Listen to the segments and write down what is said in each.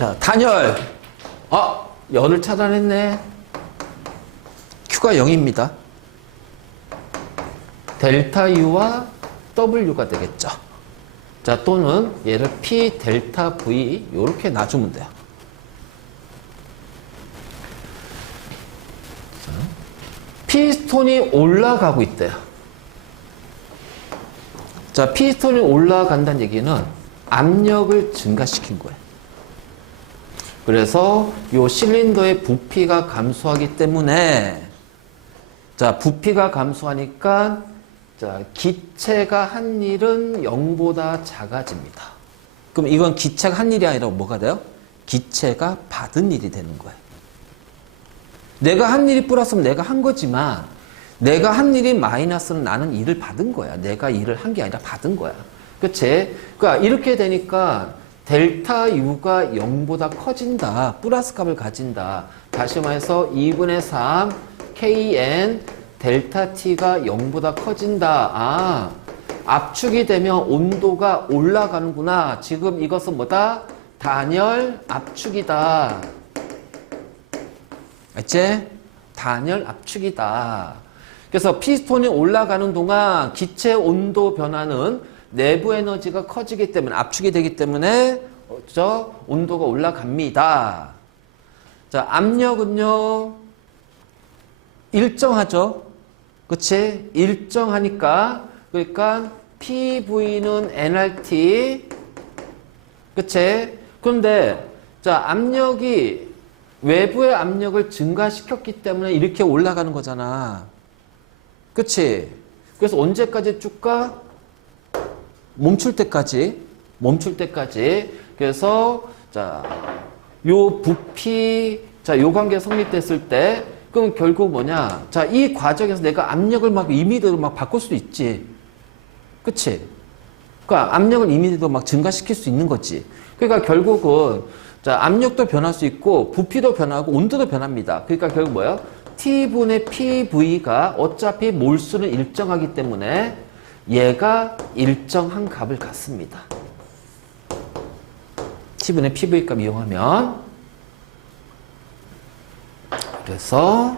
자, 단열. 열을 차단했네. Q가 0입니다. 델타 U와 W가 되겠죠. 자, 또는 얘를 P 델타 V 이렇게 놔주면 돼요. 자, 피스톤이 올라가고 있대요. 자, 피스톤이 올라간다는 얘기는 압력을 증가시킨 거예요. 그래서 이 실린더의 부피가 감소하기 때문에, 자, 부피가 감소하니까, 자, 기체가 한 일은 0보다 작아집니다. 그럼 이건 기체가 한 일이 아니라 뭐가 돼요? 기체가 받은 일이 되는 거예요. 내가 한 일이 플러스면 내가 한 거지만, 내가 한 일이 마이너스는 나는 일을 받은 거야. 내가 일을 한 게 아니라 받은 거야. 그치? 그러니까 이렇게 되니까 델타 U가 0보다 커진다. 플러스 값을 가진다. 다시 말해서 2분의 3 KN 델타 T가 0보다 커진다. 압축이 되면 온도가 올라가는구나. 지금 이것은 뭐다? 단열 압축이다. 알지? 단열 압축이다. 그래서 피스톤이 올라가는 동안 기체 온도 변화는 내부 에너지가 커지기 때문에 압축이 되기 때문에 온도가 올라갑니다. 자, 압력은요 일정하죠. 그치? 일정하니까 그러니까 PV는 nRT. 그치? 그런데 자, 압력이 외부의 압력을 증가시켰기 때문에 이렇게 올라가는 거잖아. 그치? 그래서 언제까지 쭉 가? 멈출 때까지. 그래서, 자, 요 부피, 자, 요 관계가 성립됐을 때, 그럼 결국 뭐냐? 자, 이 과정에서 내가 압력을 막 임의대로 막 바꿀 수 있지. 그치? 그러니까 압력을 임의대로 막 증가시킬 수 있는 거지. 그러니까 결국은, 자, 압력도 변할 수 있고, 부피도 변하고, 온도도 변합니다. 그러니까 결국 뭐야? T분의 PV가 어차피 몰수는 일정하기 때문에 얘가 일정한 값을 갖습니다. T분의 PV 값 이용하면. 그래서,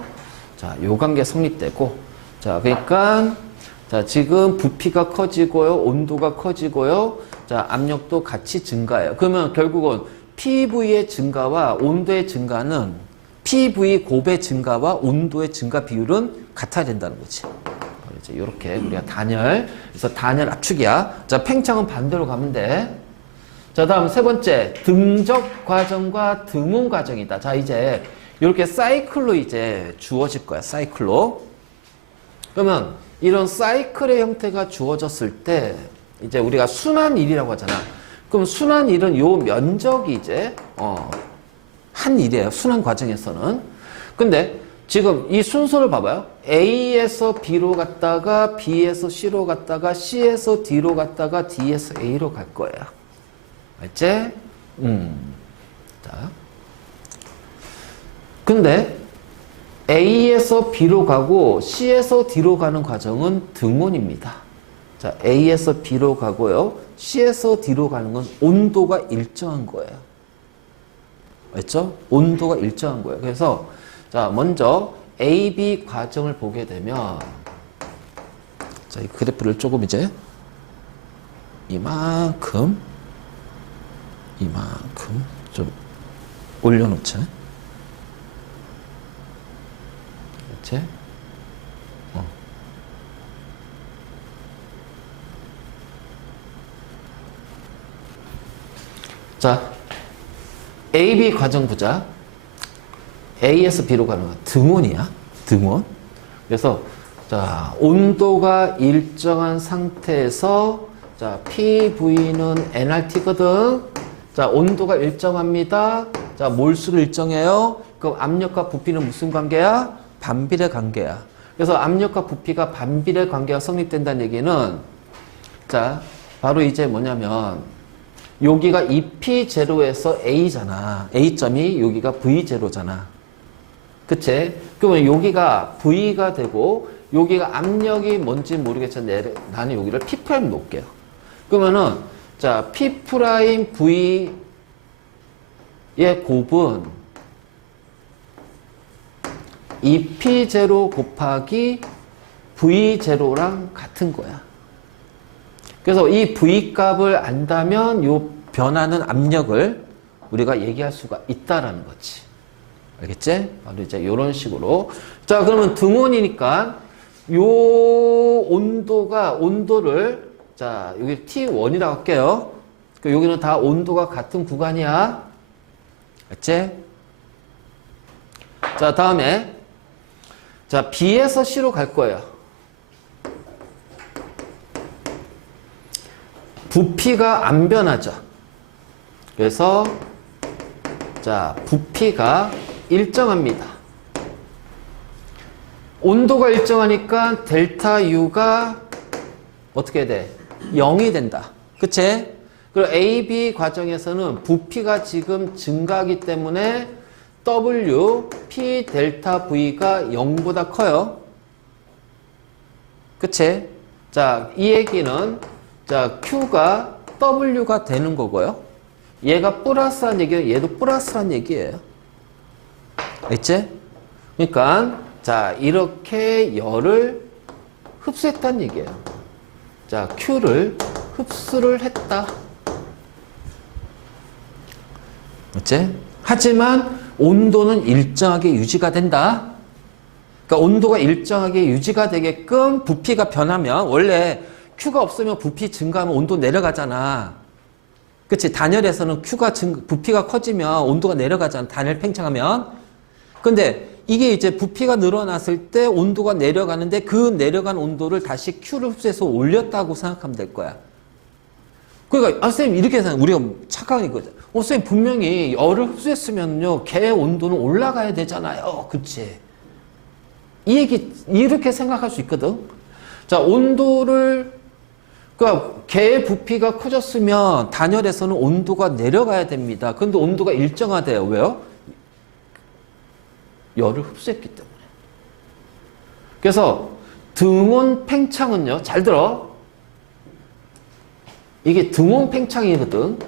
자, 요 관계 성립되고, 자, 그러니까, 자, 지금 부피가 커지고요, 온도가 커지고요, 자, 압력도 같이 증가해요. 그러면 결국은 PV의 증가와 온도의 증가는 PV 곱의 증가와 온도의 증가 비율은 같아야 된다는 거지. 그렇죠. 이렇게 우리가 단열, 그래서 단열 압축이야. 자, 팽창은 반대로 가면 돼. 자, 다음 세 번째, 등적 과정과 등온 과정이다. 자, 이제 이렇게 사이클로 이제 주어질 거야. 사이클로. 그러면 이런 사이클의 형태가 주어졌을 때 이제 우리가 순환일이라고 하잖아. 그럼 순환일은 요 면적이 이제 한 일이에요. 순환 과정에서는. 근데 지금 이 순서를 봐봐요. A에서 B로 갔다가 B에서 C로 갔다가 C에서 D로 갔다가 D에서 A로 갈 거예요. 알지? 자. 근데 A에서 B로 가고 C에서 D로 가는 과정은 등온입니다. 자, A에서 B로 가고요. C에서 D로 가는 건 온도가 일정한 거예요. 알죠? 온도가 일정한 거예요. 그래서 자, 먼저 A, B 과정을 보게 되면 자, 이 그래프를 조금 이제 이만큼 좀 올려놓자. 그렇지? 자, A, B 과정 보자. A에서 B로 가는 건 등온이야. 등온. 그래서 자, 온도가 일정한 상태에서 자, PV는 nRT거든. 자, 온도가 일정합니다. 자, 몰수를 일정해요. 그럼 압력과 부피는 무슨 관계야? 반비례 관계야. 그래서 압력과 부피가 반비례 관계가 성립된다는 얘기는 자, 바로 이제 뭐냐면 여기가 EP0에서 A잖아. A점이 여기가 V0잖아. 그치? 그러면 여기가 V가 되고 여기가 압력이 뭔지 모르겠지만 나는 여기를 P' 놓을게요. 그러면은 자, P' V 얘 곱은 2P0 곱하기 V0랑 같은 거야. 그래서 이 V 값을 안다면 요 변하는 압력을 우리가 얘기할 수가 있다라는 거지. 알겠지? 바로 이제 이런 식으로. 자, 그러면 등온이니까 요 온도를, 자, 여기 T1이라고 할게요. 여기는 다 온도가 같은 구간이야. 알지? 자, 다음에, 자, B에서 C로 갈 거예요. 부피가 안 변하죠. 그래서, 자, 부피가 일정합니다. 온도가 일정하니까 델타 U가 어떻게 돼? 0이 된다. 그치? 그리고 AB 과정에서는 부피가 지금 증가하기 때문에 W, P 델타 V가 0보다 커요. 그치? 자, 이 얘기는, 자, Q가 W가 되는 거고요. 얘가 플러스란 얘기예요. 얘도 플러스란 얘기예요. 알겠지? 그러니까, 자, 이렇게 열을 흡수했다는 얘기예요. 자, Q를 흡수를 했다. 맞지? 하지만 온도는 일정하게 유지가 된다. 그러니까 온도가 일정하게 유지가 되게끔 부피가 변하면, 원래 Q가 없으면 부피 증가하면 온도 내려가잖아. 그치? 단열에서는 부피가 커지면 온도가 내려가잖아. 단열 팽창하면. 근데 이게 이제 부피가 늘어났을 때 온도가 내려가는데 그 내려간 온도를 다시 Q를 흡수해서 올렸다고 생각하면 될 거야. 그러니까, 선생님, 이렇게 생각, 우리가 착각한 거죠. 선생님, 분명히 열을 흡수했으면요, 개 온도는 올라가야 되잖아요. 그치? 이 얘기, 이렇게 생각할 수 있거든. 자, 온도를, 그러니까, 개의 부피가 커졌으면 단열에서는 온도가 내려가야 됩니다. 근데 온도가 일정하대요. 왜요? 열을 흡수했기 때문에. 그래서, 등온 팽창은요, 잘 들어. 이게 등온 팽창이거든.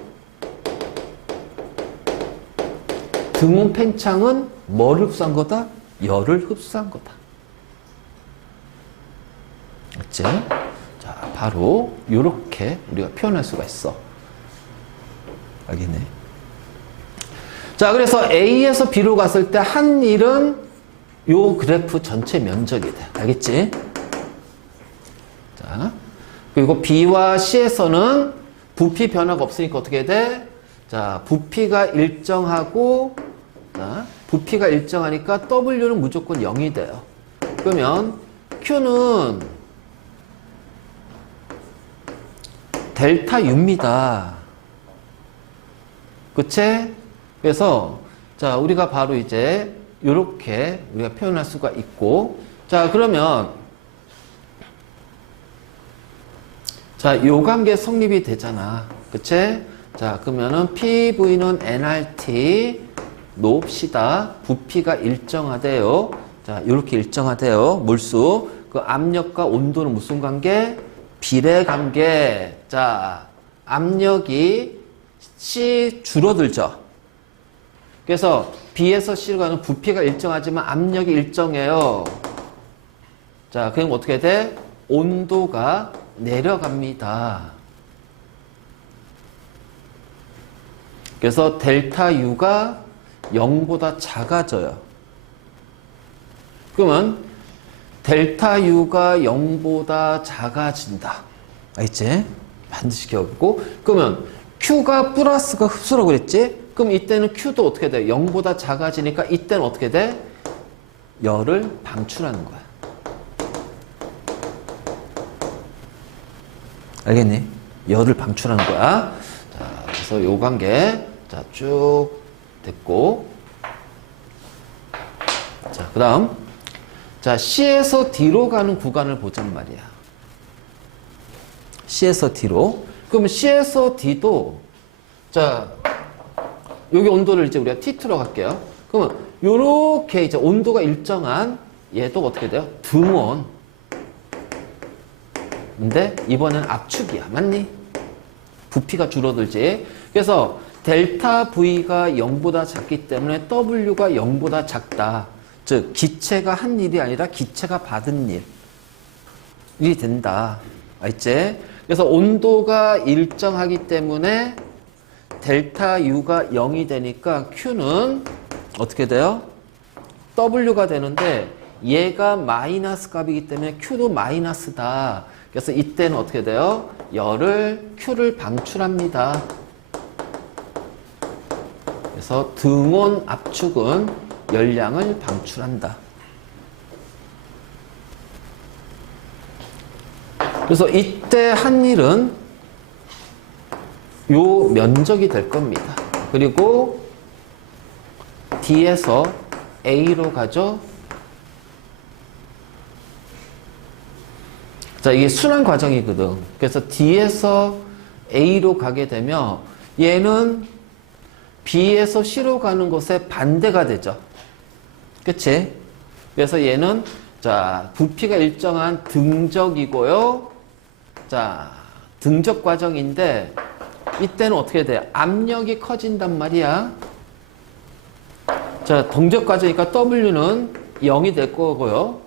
등온 팽창은 뭐를 흡수한 거다? 열을 흡수한 거다. 맞지? 자, 바로 이렇게 우리가 표현할 수가 있어. 알겠네. 자, 그래서 A에서 B로 갔을 때 한 일은 요 그래프 전체 면적이다. 알겠지? 자, 그리고 B와 C에서는 부피 변화가 없으니까 어떻게 돼? 자, 부피가 일정하고, 자, 부피가 일정하니까 W는 무조건 0이 돼요. 그러면 Q는 델타 U입니다. 그치? 그래서, 자, 우리가 바로 이제, 요렇게 우리가 표현할 수가 있고, 자, 그러면, 자, 요 관계 성립이 되잖아. 그치? 자, 그러면은 PV는 nRT 놓읍시다. 부피가 일정하대요. 자, 요렇게 일정하대요. 몰수. 그 압력과 온도는 무슨 관계? 비례 관계. 자, 압력이 C 줄어들죠. 그래서 B에서 C로 가는 부피가 일정하지만 압력이 일정해요. 자, 그럼 어떻게 돼? 온도가 내려갑니다. 그래서 델타 U가 0보다 작아져요. 그러면 델타 U가 0보다 작아진다. 알겠지? 반드시 기억하고. 그러면 Q가 플러스가 흡수라고 그랬지? 그럼 이때는 Q도 어떻게 돼? 0보다 작아지니까 이때는 어떻게 돼? 열을 방출하는 거야. 알겠니? 열을 방출하는 거야. 자, 그래서 요 관계, 자, 쭉 됐고. 자, 그 다음. 자, C에서 D로 가는 구간을 보잔 말이야. C에서 D로. 그럼 C에서 D도, 자, 여기 온도를 이제 우리가 T2로 갈게요. 그러면 요렇게 이제 온도가 일정한 얘도 어떻게 돼요? 등온. 근데 이번엔 압축이야. 맞니? 부피가 줄어들지. 그래서 델타 V가 0보다 작기 때문에 W가 0보다 작다. 즉 기체가 한 일이 아니라 기체가 받은 일이 된다. 알지? 그래서 온도가 일정하기 때문에 델타 U가 0이 되니까 Q는 어떻게 돼요? W가 되는데 얘가 마이너스 값이기 때문에 Q도 마이너스다. 그래서 이때는 어떻게 돼요? Q를 방출합니다. 그래서 등온 압축은 열량을 방출한다. 그래서 이때 한 일은 요 면적이 될 겁니다. 그리고 D에서 A로 가죠. 자, 이게 순환 과정이거든. 그래서 D에서 A로 가게 되면 얘는 B에서 C로 가는 곳에 반대가 되죠. 그치? 그래서 얘는 자, 부피가 일정한 등적이고요. 자, 등적 과정인데 이때는 어떻게 돼? 압력이 커진단 말이야. 자, 등적 과정이니까 W는 0이 될 거고요.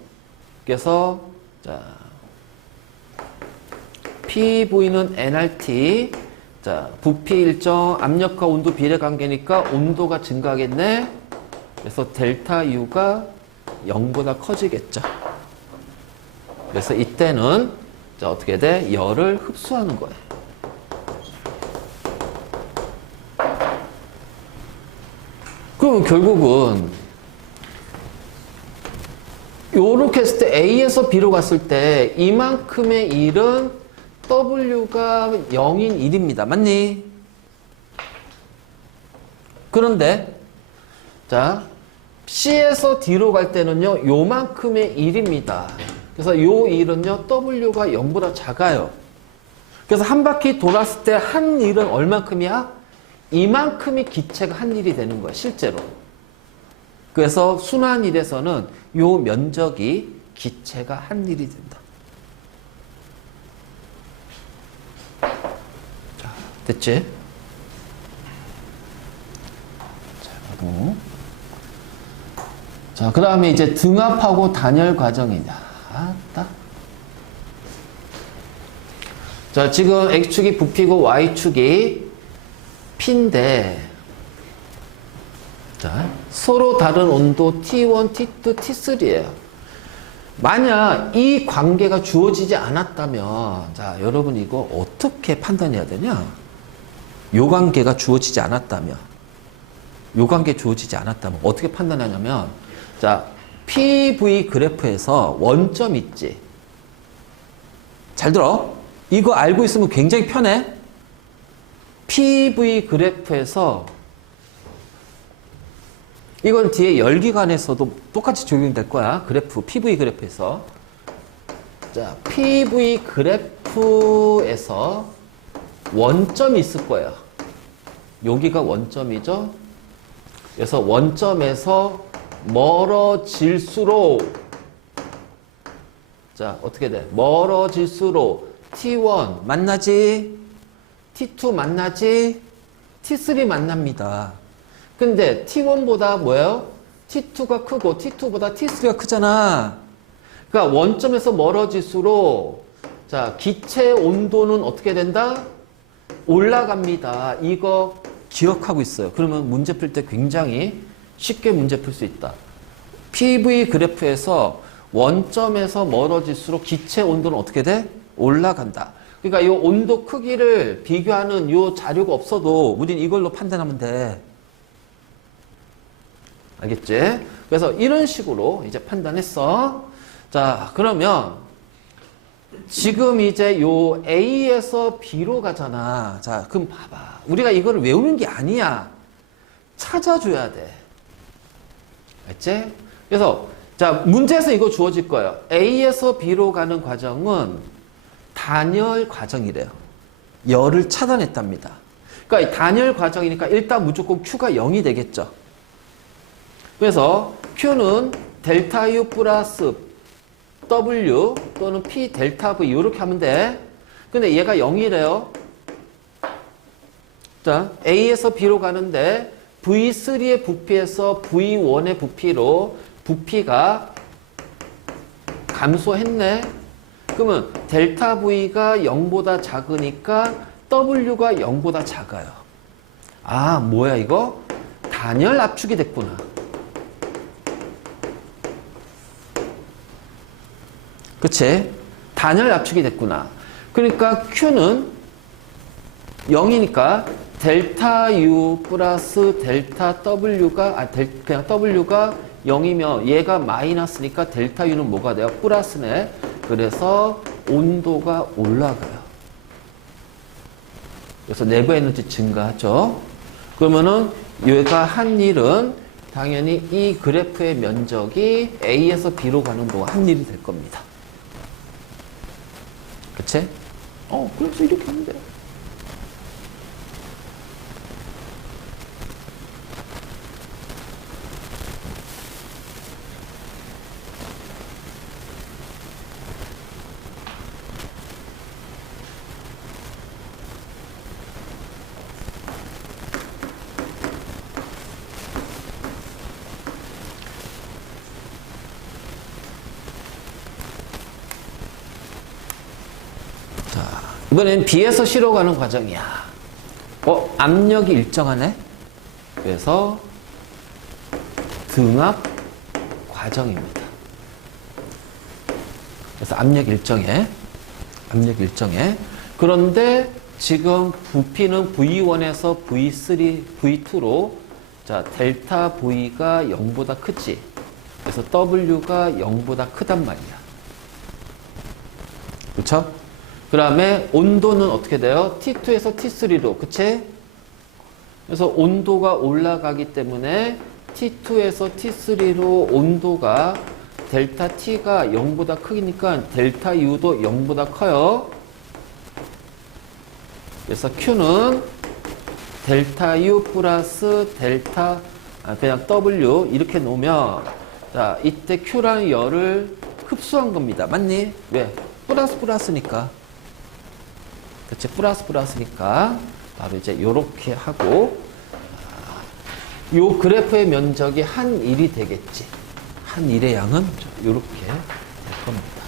그래서 자, PV는 nRT. 자, 부피 일정 압력과 온도 비례 관계니까 온도가 증가하겠네. 그래서 델타 U가 0보다 커지겠죠. 그래서 이때는 자, 어떻게 돼? 열을 흡수하는 거예요. 그럼 결국은 요렇게 했을 때 A에서 B로 갔을 때 이만큼의 일은 W가 0인 일입니다. 맞니? 그런데 자, C에서 D로 갈 때는요, 요만큼의 일입니다. 그래서 요 일은요, W가 0보다 작아요. 그래서 한 바퀴 돌았을 때 한 일은 얼만큼이야? 이만큼이 기체가 한 일이 되는 거야, 실제로. 그래서 순환일에서는 요 면적이 기체가 한 일이 된다. 자, 됐지? 자, 그리고 자, 그 다음에 이제 등압하고 단열 과정이냐. 아따. 자, 지금 X축이 부피고 Y축이 P인데, 자, 서로 다른 온도 T1, T2, T3예요. 만약 이 관계가 주어지지 않았다면, 자, 여러분 이거 어떻게 판단해야 되냐? 요 관계가 주어지지 않았다면, 요 관계 주어지지 않았다면 어떻게 판단하냐면, 자, PV 그래프에서 원점 있지? 잘 들어. 이거 알고 있으면 굉장히 편해. PV 그래프에서 이건 뒤에 열기관에서도 똑같이 적용될 거야. 그래프, PV 그래프에서. 자, PV 그래프에서 원점이 있을 거예요. 여기가 원점이죠. 그래서 원점에서 멀어질수록 자, 어떻게 돼? 멀어질수록 T1 만나지? T2 만나지? T3 만납니다. 근데 T1보다 뭐예요? T2가 크고 T2보다 T3가 크잖아. 그러니까 원점에서 멀어질수록 자, 기체 온도는 어떻게 된다? 올라갑니다. 이거 기억하고 있어요. 그러면 문제 풀 때 굉장히 쉽게 문제 풀 수 있다. PV 그래프에서 원점에서 멀어질수록 기체 온도는 어떻게 돼? 올라간다. 그러니까 이 온도 크기를 비교하는 이 자료가 없어도 우린 이걸로 판단하면 돼. 알겠지? 그래서 이런 식으로 이제 판단했어. 자, 그러면 지금 이제 요 A에서 B로 가잖아. 자, 그럼 봐봐. 우리가 이거를 외우는 게 아니야. 찾아줘야 돼. 알지? 그래서 자, 문제에서 이거 주어질 거예요. A에서 B로 가는 과정은 단열 과정이래요. 열을 차단했답니다. 그러니까 단열 과정이니까 일단 무조건 Q가 0이 되겠죠. 그래서 Q는 델타 U 플러스 W 또는 P 델타 V 이렇게 하면 돼. 근데 얘가 0이래요. 자, A에서 B로 가는데 V3의 부피에서 V1의 부피로 부피가 감소했네. 그러면 델타 V가 0보다 작으니까 W가 0보다 작아요. 아, 뭐야 이거? 단열 압축이 됐구나. 그치? 단열 압축이 됐구나. 그러니까 Q는 0이니까 델타 U 플러스 델타 W가, 그냥 W가 0이면 얘가 마이너스니까 델타 U는 뭐가 돼요? 플러스네. 그래서 온도가 올라가요. 그래서 내부 에너지 증가하죠. 그러면은 얘가 한 일은 당연히 이 그래프의 면적이 A에서 B로 가는 동안 한 일이 될 겁니다. 그치? 그래서 이렇게 하면 돼요. 이번엔 B에서 C로 가는 과정이야. 압력이 일정하네? 그래서 등압 과정입니다. 그래서 압력 일정해. 압력 일정해. 그런데 지금 부피는 V1에서 V3, V2로 자, 델타 V가 0보다 크지. 그래서 W가 0보다 크단 말이야. 그쵸? 그 다음에 온도는 어떻게 돼요? T2에서 T3로, 그치? 그래서 온도가 올라가기 때문에 T2에서 T3로 온도가 델타 T가 0보다 크니까 델타 U도 0보다 커요. 그래서 Q는 델타 U 플러스 델타, 그냥 W 이렇게 놓으면 자, 이때 Q라는 열을 흡수한 겁니다. 맞니? 왜? 플러스니까. 그치? 플러스니까 바로 이제 요렇게 하고 요 그래프의 면적이 한 1이 되겠지. 한 1의 양은 요렇게 될 겁니다.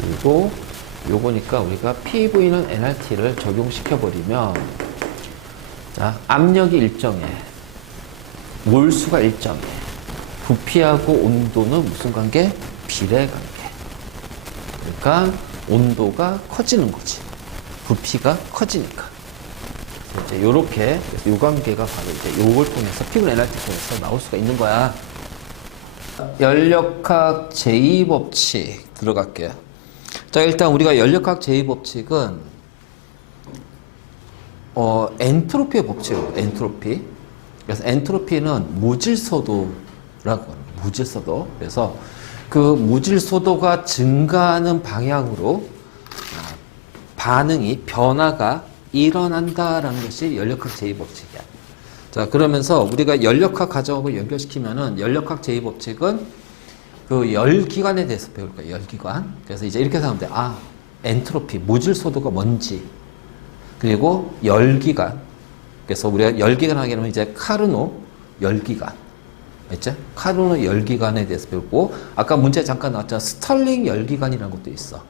그리고 요거니까 우리가 PV는 nRT를 적용시켜 버리면 자, 압력이 일정해. 몰수가 일정해. 부피하고 온도는 무슨 관계? 비례 관계. 그러니까 온도가 커지는 거지. 부피가 커지니까. 그래서 이제 요렇게 요 관계가 바로 이제 요걸 통해서 PV는 nRT 통해서 나올 수가 있는 거야. 연력학 제2법칙 들어갈게요. 자, 일단 우리가 연력학 제2법칙은 엔트로피의 법칙이에요. 엔트로피. 그래서 엔트로피는 무질서도라고 합니다. 무질서도. 그래서 그 무질서도가 증가하는 방향으로 반응이 변화가 일어난다라는 것이 연력학 제2법칙이야. 자, 그러면서 우리가 연력학 과정하고 연결시키면은 연력학 제2법칙은 그 열기관에 대해서 배울 거예요. 열기관. 그래서 이제 이렇게 생각하면 돼. 아, 엔트로피, 무질소도가 뭔지. 그리고 열기관. 그래서 우리가 열기관 하게 되면 이제 카르노 열기관. 알죠? 카르노 열기관에 대해서 배우고, 아까 문제 잠깐 나왔잖아. 스털링 열기관이라는 것도 있어.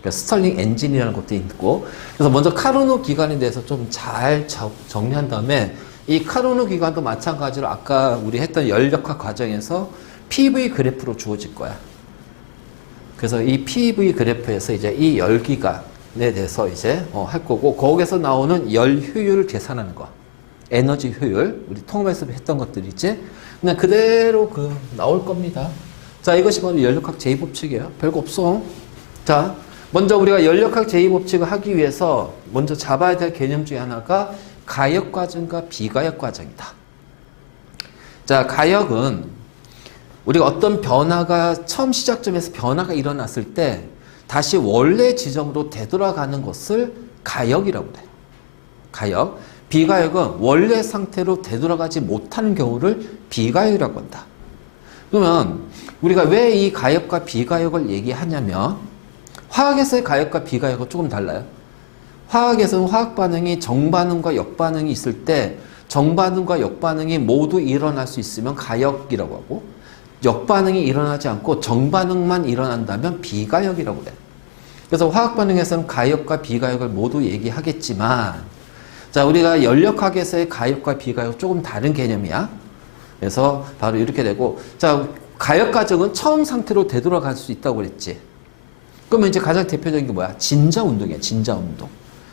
그래서 스털링 엔진이라는 것도 있고. 그래서 먼저 카르노 기관에 대해서 좀 잘 정리한 다음에 이 카르노 기관도 마찬가지로 아까 우리 했던 연력학 과정에서 PV 그래프로 주어질 거야. 그래서 이 PV 그래프에서 이제 이 열기관에 대해서 이제 할 거고, 거기에서 나오는 열 효율을 계산하는 거. 에너지 효율. 우리 통합에서 했던 것들이지. 그냥 그대로 나올 겁니다. 자, 이것이 바로 연력학 제2법칙이에요. 별거 없어. 자, 먼저 우리가 연력학 제2법칙을 하기 위해서 먼저 잡아야 될 개념 중에 하나가 가역 과정과 비가역 과정이다. 자, 가역은 우리가 어떤 변화가 처음 시작점에서 변화가 일어났을 때 다시 원래 지점으로 되돌아가는 것을 가역이라고 그래요. 가역. 비가역은 원래 상태로 되돌아가지 못하는 경우를 비가역이라고 한다. 그러면 우리가 왜 이 가역과 비가역을 얘기하냐면 화학에서의 가역과 비가역은 조금 달라요. 화학에서는 화학 반응이 정반응과 역반응이 있을 때 정반응과 역반응이 모두 일어날 수 있으면 가역이라고 하고 역반응이 일어나지 않고 정반응만 일어난다면 비가역이라고 그래요. 그래서 화학 반응에서는 가역과 비가역을 모두 얘기하겠지만 자, 우리가 연력학에서의 가역과 비가역 조금 다른 개념이야. 그래서 바로 이렇게 되고 자, 가역 과정은 처음 상태로 되돌아갈 수 있다고 그랬지. 그러면 이제 가장 대표적인 게 뭐야? 진자 운동이야. 진자 운동.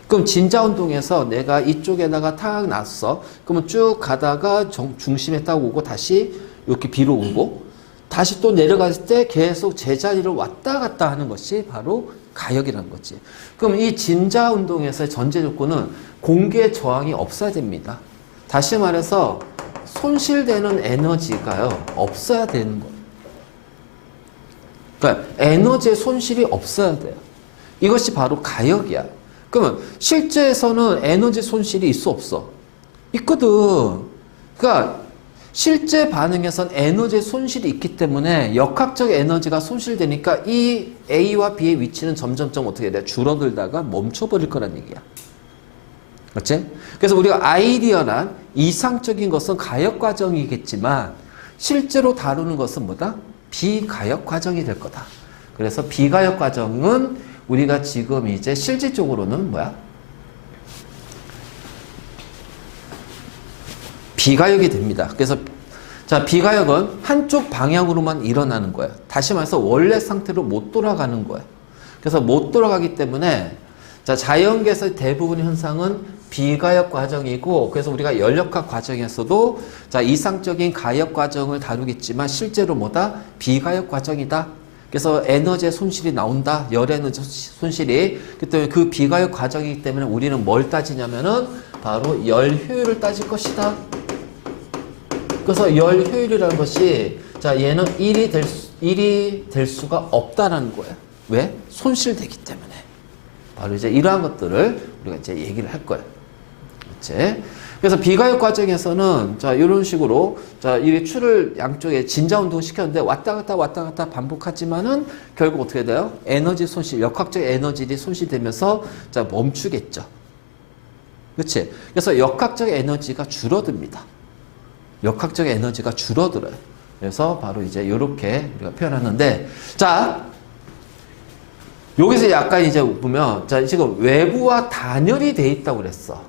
그럼 진자 운동에서 내가 이쪽에다가 탁 놨어. 그러면 쭉 가다가 중심에 딱 오고 다시 이렇게 비로 오고 다시 또 내려갔을 때 계속 제자리로 왔다 갔다 하는 것이 바로 가역이라는 거지. 그럼 이 진자 운동에서의 전제 조건은 공기의 저항이 없어야 됩니다. 다시 말해서 손실되는 에너지가요 없어야 되는 거예요. 그러니까 에너지의 손실이 없어야 돼요. 이것이 바로 가역이야. 그러면 실제에서는 에너지 손실이 있어 없어? 있거든. 그러니까 실제 반응에선 에너지의 손실이 있기 때문에 역학적 에너지가 손실되니까 이 A와 B의 위치는 점점점 어떻게 돼? 줄어들다가 멈춰버릴 거란 얘기야. 그렇지? 그래서 우리가 아이디어란 이상적인 것은 가역 과정이겠지만 실제로 다루는 것은 뭐다? 비가역 과정이 될 거다. 그래서 비가역 과정은 우리가 지금 이제 실질적으로는 뭐야? 비가역이 됩니다. 그래서 자, 비가역은 한쪽 방향으로만 일어나는 거예요. 다시 말해서 원래 상태로 못 돌아가는 거예요. 그래서 못 돌아가기 때문에 자, 자연계에서의 대부분의 현상은 비가역 과정이고 그래서 우리가 연력학 과정에서도 자, 이상적인 가역 과정을 다루겠지만 실제로 뭐다? 비가역 과정이다. 그래서 에너지의 손실이 나온다. 열 에너지 손실이. 그때 그 비가역 과정이기 때문에 우리는 뭘 따지냐면은 바로 열 효율을 따질 것이다. 그래서 열 효율이라는 것이 자, 얘는 1이 될 수가 없다라는 거예요. 왜? 손실되기 때문에. 바로 이제 이러한 것들을 우리가 이제 얘기를 할 거예요. 그렇지? 그래서 비가역 과정에서는 자, 이런 식으로 자, 이 추를 양쪽에 진자 운동을 시켰는데 왔다 갔다 반복하지만은 결국 어떻게 돼요? 에너지 손실, 역학적 에너지들이 손실되면서 자, 멈추겠죠. 그렇지? 그래서 역학적 에너지가 줄어듭니다. 역학적 에너지가 줄어들어요. 그래서 바로 이제 이렇게 우리가 표현하는데 자, 여기서 약간 이제 보면 자, 지금 외부와 단열이 돼 있다고 그랬어.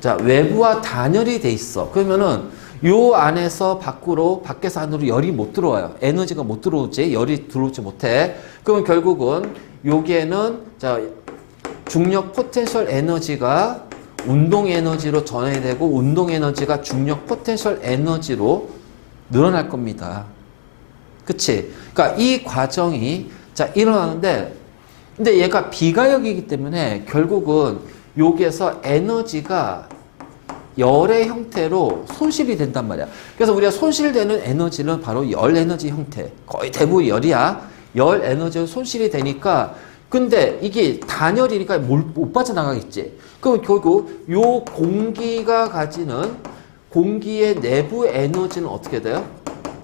자, 외부와 단열이 돼 있어. 그러면은 요 안에서 밖에서 안으로 열이 못 들어와요. 에너지가 못 들어오지. 열이 들어오지 못해. 그러면 결국은 여기에는 자, 중력 포텐셜 에너지가 운동 에너지로 전환이 되고 운동 에너지가 중력 포텐셜 에너지로 늘어날 겁니다. 그치? 그러니까 이 과정이 자, 일어나는데 근데 얘가 비가역이기 때문에 결국은 여기에서 에너지가 열의 형태로 손실이 된단 말이야. 그래서 우리가 손실되는 에너지는 바로 열 에너지 형태. 거의 대부분 열이야. 열 에너지로 손실이 되니까 근데 이게 단열이니까 못 빠져나가겠지. 그럼 결국 요 공기가 가지는 공기의 내부 에너지는 어떻게 돼요?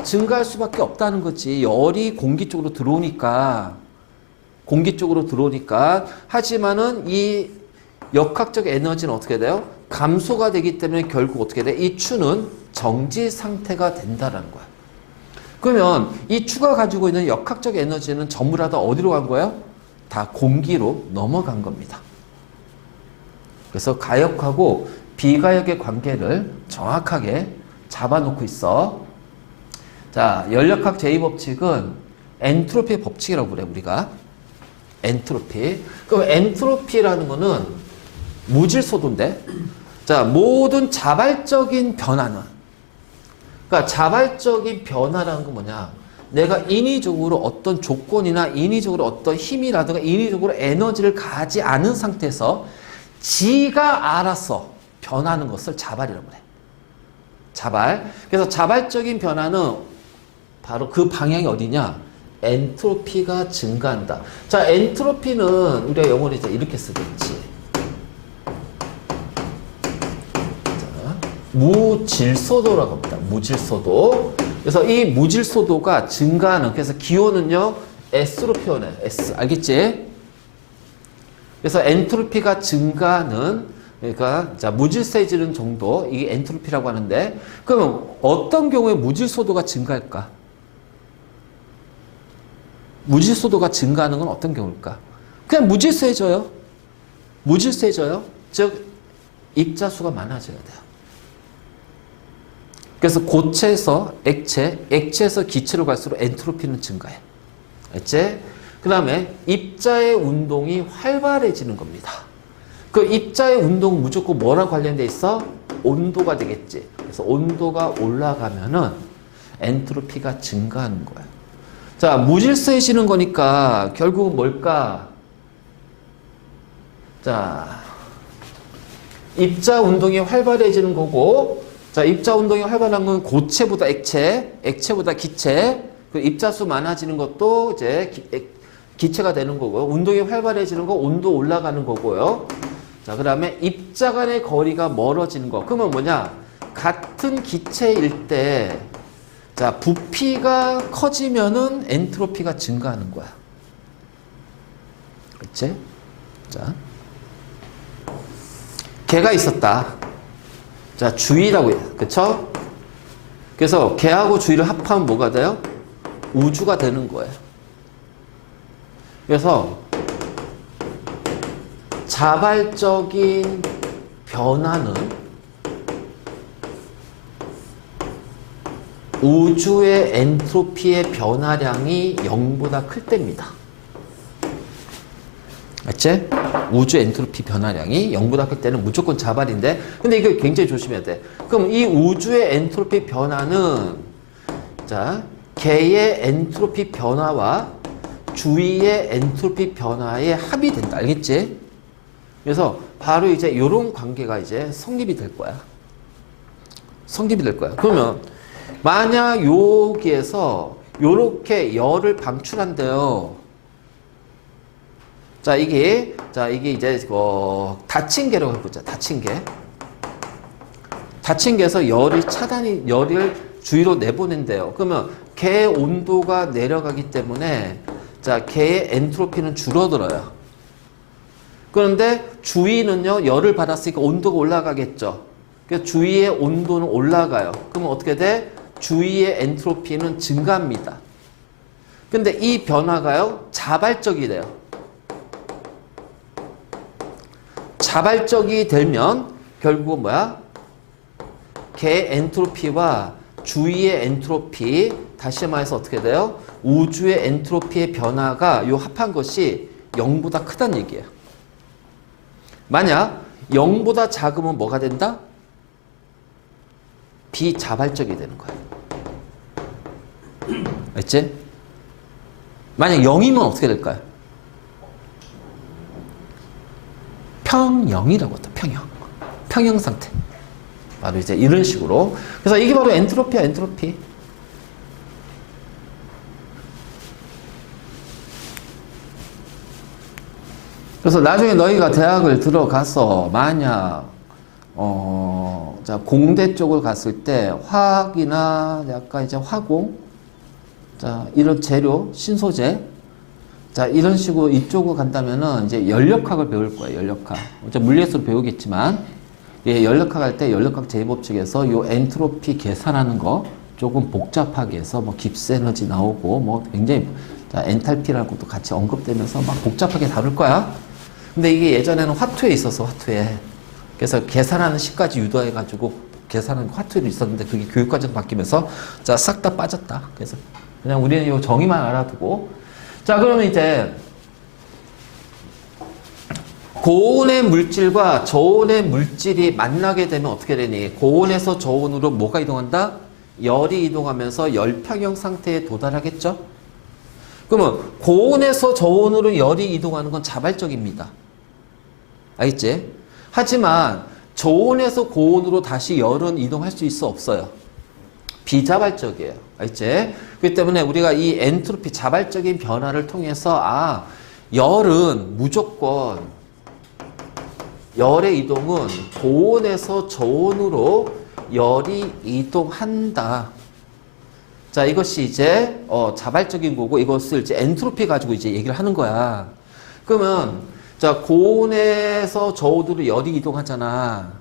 증가할 수밖에 없다는 거지. 열이 공기 쪽으로 들어오니까. 하지만은 이 역학적 에너지는 어떻게 돼요? 감소가 되기 때문에 결국 어떻게 돼? 이 추는 정지 상태가 된다라는 거야. 그러면 이 추가 가지고 있는 역학적 에너지는 전부 다 어디로 간 거예요? 다 공기로 넘어간 겁니다. 그래서 가역하고 비가역의 관계를 정확하게 잡아놓고 있어. 자, 연력학 제2법칙은 엔트로피의 법칙이라고 그래, 우리가. 엔트로피. 그럼 엔트로피라는 거는 무질소도인데, 자, 모든 자발적인 변화는, 그러니까 자발적인 변화라는 건 뭐냐? 내가 인위적으로 어떤 조건이나 인위적으로 어떤 힘이라든가 인위적으로 에너지를 가지 않은 상태에서 지가 알아서 변하는 것을 자발이라고 그래. 자발. 그래서 자발적인 변화는 바로 그 방향이 어디냐? 엔트로피가 증가한다. 자, 엔트로피는 우리가 영어로 이제 이렇게 쓰겠지. 자, 무질소도라고 합니다. 무질소도. 그래서 이 무질소도가 증가하는, 그래서 기호는요, S로 표현해. S. 알겠지? 그래서 엔트로피가 증가하는, 그러니까 자, 무질서해지는 정도, 이게 엔트로피라고 하는데, 그러면 어떤 경우에 무질소도가 증가할까? 무질소도가 증가하는 건 어떤 경우일까? 그냥 무질서해져요. 무질서해져요. 즉 입자수가 많아져야 돼요. 그래서 고체에서 액체, 액체에서 기체로 갈수록 엔트로피는 증가해. 알지? 그 다음에 입자의 운동이 활발해지는 겁니다. 그 입자의 운동은 무조건 뭐랑 관련돼 있어? 온도가 되겠지. 그래서 온도가 올라가면은 엔트로피가 증가하는 거야. 자, 무질서해지는 거니까 결국은 뭘까? 자, 입자 운동이 활발해지는 거고, 자, 입자 운동이 활발한 건 고체보다 액체, 액체보다 기체, 그 입자수 많아지는 것도 이제 기체가 되는 거고요. 운동이 활발해지는 거, 온도 올라가는 거고요. 자, 그 다음에 입자 간의 거리가 멀어지는 거. 그러면 뭐냐? 같은 기체일 때, 자, 부피가 커지면은 엔트로피가 증가하는 거야. 그렇지? 자, 개가 있었다. 자, 주위라고 해요. 그쵸? 그래서 개하고 주위를 합하면 뭐가 돼요? 우주가 되는 거예요. 그래서 자발적인 변화는 우주의 엔트로피의 변화량이 0보다 클 때입니다. 맞지? 우주 엔트로피 변화량이 0보다 클 때는 무조건 자발인데, 근데 이거 굉장히 조심해야 돼. 그럼 이 우주의 엔트로피 변화는, 자, 개의 엔트로피 변화와 주위의 엔트로피 변화에 합이 된다. 알겠지? 그래서 바로 이제 이런 관계가 이제 성립이 될 거야. 성립이 될 거야. 그러면 만약 여기에서 요렇게 열을 방출한대요. 자, 이게 이제, 닫힌 개라고 해보자. 닫힌 개. 닫힌 개에서 열을 주위로 내보낸대요. 그러면 개 온도가 내려가기 때문에, 자, 개의 엔트로피는 줄어들어요. 그런데 주위는요, 열을 받았으니까 온도가 올라가겠죠. 그래서 주위의 온도는 올라가요. 그러면 어떻게 돼? 주위의 엔트로피는 증가합니다. 근데 이 변화가요, 자발적이 돼요. 자발적이 되면 결국은 뭐야? 개 엔트로피와 주위의 엔트로피, 다시 말해서 어떻게 돼요? 우주의 엔트로피의 변화가 요 합한 것이 0보다 크다는 얘기예요. 만약 0보다 작으면 뭐가 된다? 비자발적이 되는 거야. 알지? 만약 0이면 어떻게 될까요? 평형이라고 했다. 평형. 평형 상태. 바로 이제 이런 식으로. 그래서 이게 바로 엔트로피야, 엔트로피. 그래서 나중에 너희가 대학을 들어가서 만약 자, 공대 쪽을 갔을 때 화학이나 약간 이제 화공, 자, 이런 재료, 신소재, 자, 이런 식으로 이쪽으로 간다면은 이제 연력학을 배울 거예요. 연력학. 이제 물리에서 배우겠지만, 예, 연력학 할 때 연력학 제2법칙에서 요 엔트로피 계산하는 거 조금 복잡하게 해서 뭐 깁스 에너지 나오고 뭐 굉장히, 자, 엔탈피라는 것도 같이 언급되면서 막 복잡하게 다룰 거야. 근데 이게 예전에는 화투에 있어서 화투에. 그래서 계산하는 식까지 유도해가지고 계산하는 화투에도 있었는데 그게 교육과정 바뀌면서, 자, 싹 다 빠졌다. 그래서 그냥 우리는 요 정의만 알아두고. 자, 그러면 이제 고온의 물질과 저온의 물질이 만나게 되면 어떻게 되니? 고온에서 저온으로 뭐가 이동한다? 열이 이동하면서 열평형 상태에 도달하겠죠? 그러면 고온에서 저온으로 열이 이동하는 건 자발적입니다. 알겠지? 하지만 저온에서 고온으로 다시 열은 이동할 수 있어, 없어요? 비자발적이에요. 알지? 그렇기 때문에 우리가 이 엔트로피 자발적인 변화를 통해서 열은 무조건 열의 이동은 고온에서 저온으로 열이 이동한다. 자, 이것이 이제 자발적인 거고 이것을 이제 엔트로피 가지고 이제 얘기를 하는 거야. 그러면 자, 고온에서 저온으로 열이 이동하잖아.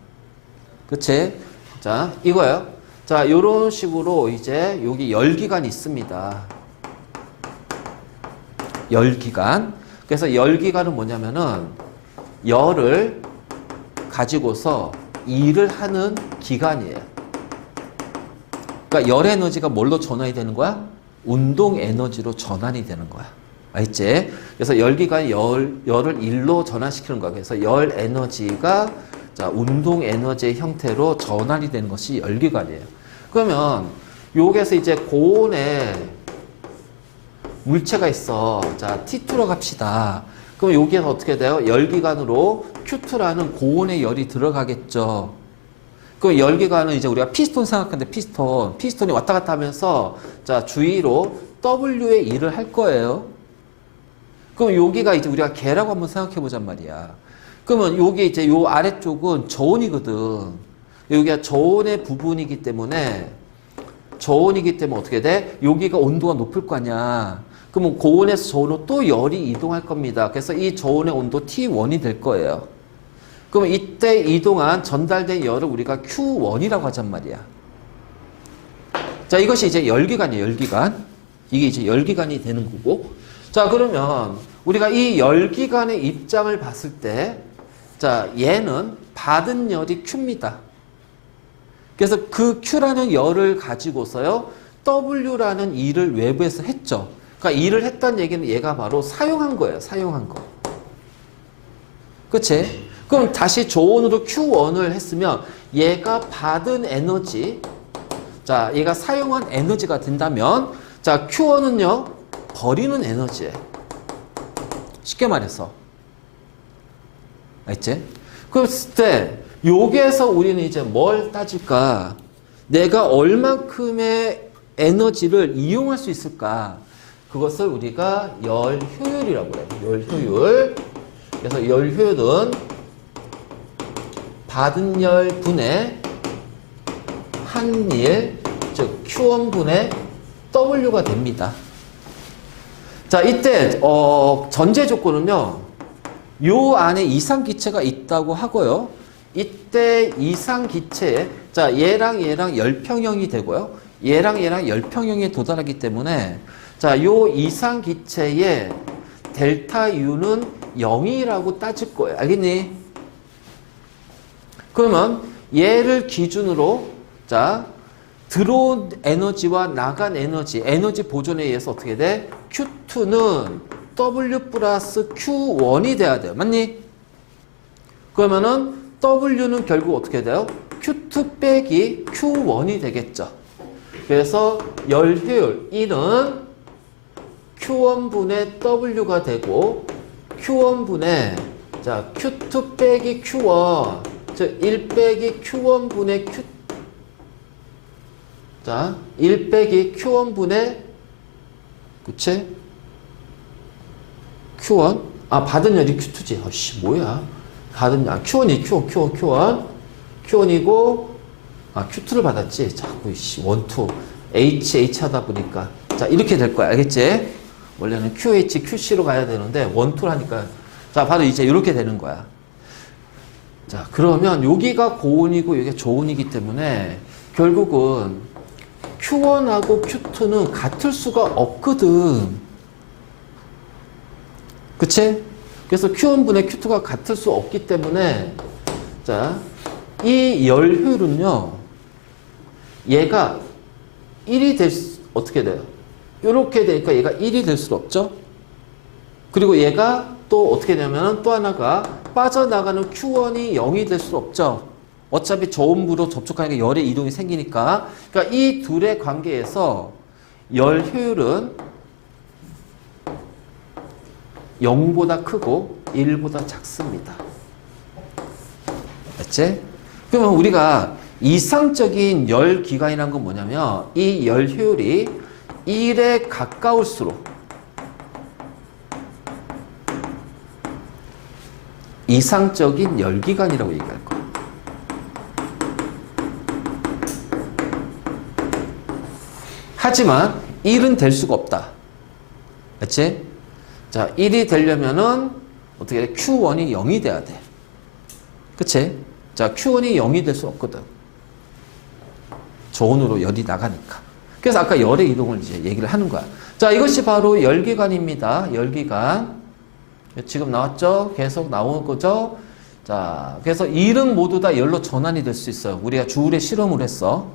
그치? 자, 이거예요. 자, 요런 식으로 이제 여기 열기관이 있습니다. 열기관. 그래서 열기관은 뭐냐면은 열을 가지고서 일을 하는 기관이에요. 그러니까 열 에너지가 뭘로 전환이 되는 거야? 운동 에너지로 전환이 되는 거야. 알지? 그래서 열기관이 열을 일로 전환시키는 거야. 그래서 열 에너지가 자, 운동 에너지의 형태로 전환이 되는 것이 열기관이에요. 그러면 여기에서 이제 고온에 물체가 있어. 자, T2로 갑시다. 그럼 여기에서 어떻게 돼요? 열기관으로 Q2라는 고온의 열이 들어가겠죠. 그럼 열기관은 이제 우리가 피스톤 생각하는데 피스톤이 왔다 갔다 하면서 자, 주위로 W의 일을 할 거예요. 그럼 여기가 이제 우리가 개라고 한번 생각해 보잔 말이야. 그러면 여기 이제 요 아래쪽은 저온이거든. 여기가 저온의 부분이기 때문에 어떻게 돼? 여기가 온도가 높을 거 아니야. 그러면 고온에서 저온으로 또 열이 이동할 겁니다. 그래서 이 저온의 온도 T1이 될 거예요. 그러면 이때 이동한 전달된 열을 우리가 Q1이라고 하잔 말이야. 자, 이것이 이제 열기관이에요. 열기관. 이게 이제 열기관이 되는 거고. 자, 그러면 우리가 이 열기관의 입장을 봤을 때 자, 얘는 받은 열이 Q입니다. 그래서 그 Q라는 열을 가지고서요, W라는 일을 외부에서 했죠. 그러니까 일을 했다는 얘기는 얘가 바로 사용한 거예요. 사용한 거. 그치? 그럼 다시 저온으로 Q1을 했으면 얘가 받은 에너지, 자, 얘가 사용한 에너지가 된다면, 자, Q1은요, 버리는 에너지예요. 쉽게 말해서. 알지? 그랬을 때 여기에서 우리는 이제 뭘 따질까? 내가 얼만큼의 에너지를 이용할 수 있을까? 그것을 우리가 열 효율이라고 해요. 열 효율. 그래서 열 효율은 받은 열 분의 한일, 즉 Q1 분의 W가 됩니다. 자, 이때 전제 조건은요. 요 안에 이상기체가 있다고 하고요. 이때 이상기체에 자, 얘랑 열평형이 되고요. 얘랑 열평형에 도달하기 때문에 자, 요 이상기체의 델타 U는 0이라고 따질 거예요. 알겠니? 그러면 얘를 기준으로 자, 들어온 에너지와 나간 에너지 보존에 의해서 어떻게 돼? Q2는 W 플러스 Q1이 돼야 돼요. 맞니? 그러면은 W는 결국 어떻게 돼요? Q2 빼기 Q1이 되겠죠. 그래서 열 효율 1은 Q1분의 W가 되고 Q1분의 자, Q2 빼기 Q1 즉 1 빼기 Q1분의 Q 자, 1 빼기 Q1분의 그치? Q1? 받은 열이 Q2지. 아씨, 뭐야? Q1이 Q1. Q1이고, Q2를 받았지. 자꾸, 1, 2, H 하다 보니까. 자, 이렇게 될 거야. 알겠지? 원래는 QH, QC로 가야 되는데, 1, 2를 하니까. 자, 바로 이제 이렇게 되는 거야. 자, 그러면 여기가 고온이고, 여기가 저온이기 때문에, 결국은 Q1하고 Q2는 같을 수가 없거든. 그치? 그래서 Q1분의 Q2가 같을 수 없기 때문에 자, 이 열 효율은요. 얘가 1이 어떻게 돼요? 이렇게 되니까 얘가 1이 될 수 없죠? 그리고 얘가 또 어떻게 되냐면 또 하나가 빠져나가는 Q1이 0이 될 수 없죠? 어차피 저온부로 접촉하니까 열의 이동이 생기니까. 그러니까 이 둘의 관계에서 열 효율은 0보다 크고 1보다 작습니다. 맞지? 그러면 우리가 이상적인 열 기간이란 건 뭐냐면 이 열 효율이 1에 가까울수록 이상적인 열 기간이라고 얘기할 거야. 하지만 1은 될 수가 없다. 그치? 자, 1이 되려면은 어떻게 돼? Q1이 0이 돼야 돼. 그치? 자, Q1이 0이 될 수 없거든. 저온으로 열이 나가니까. 그래서 아까 열의 이동을 이제 얘기를 하는 거야. 자, 이것이 바로 열기관입니다. 열기관. 지금 나왔죠? 계속 나온 거죠? 자, 그래서 1은 모두 다 열로 전환이 될 수 있어요. 우리가 주울에 실험을 했어.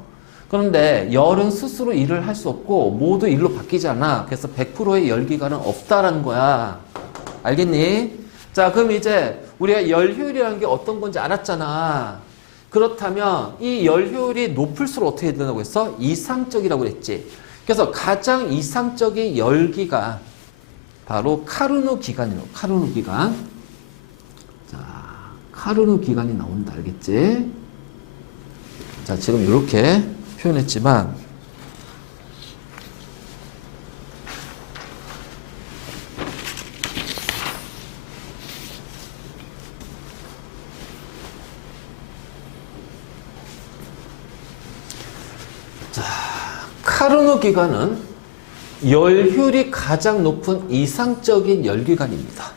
그런데 열은 스스로 일을 할 수 없고 모두 일로 바뀌지 않아. 그래서 100%의 열기관은 없다라는 거야. 알겠니? 자, 그럼 이제 우리가 열 효율이라는 게 어떤 건지 알았잖아. 그렇다면 이 열 효율이 높을수록 어떻게 된다고 했어? 이상적이라고 그랬지. 그래서 가장 이상적인 열기가 바로 카르노 기간이에요. 카르노 기간. 자, 카르노 기간이 나온다. 알겠지? 자, 지금 이렇게 표현했지만 자, 카르노 기간은 열효율이 가장 높은 이상적인 열기관입니다.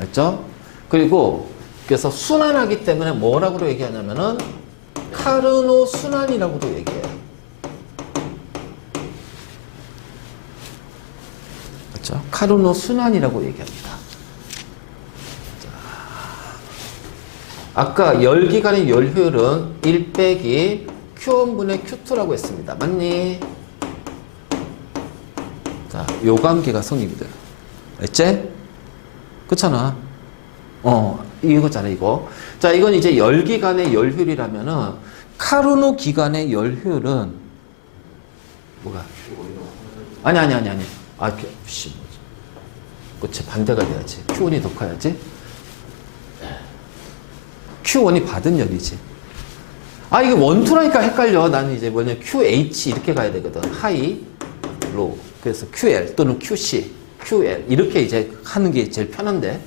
알죠? 그리고 그래서 순환하기 때문에 뭐라고 얘기하냐면은 카르노 순환이라고도 얘기해요. 그렇죠? 카르노 순환이라고 얘기합니다. 자, 아까 열기관의 열효율은 1 빼기 Q1분의 Q2라고 했습니다. 맞니? 자, 요 관계가 성립이 돼요. 알지? 그렇잖아. 이거잖아, 이거. 자, 이건 이제 열기간의 열효율이라면은, 카르노 기간의 열효율은, 뭐가? 아니. 씨, 뭐지? 그치, 반대가 돼야지. Q1이 더 커야지. Q1이 받은 열이지. 이게 원투라니까 헷갈려. 나는 이제 뭐냐, QH 이렇게 가야 되거든. 하이, 로우. 그래서 QL 또는 QC, QL 이렇게 이제 하는 게 제일 편한데.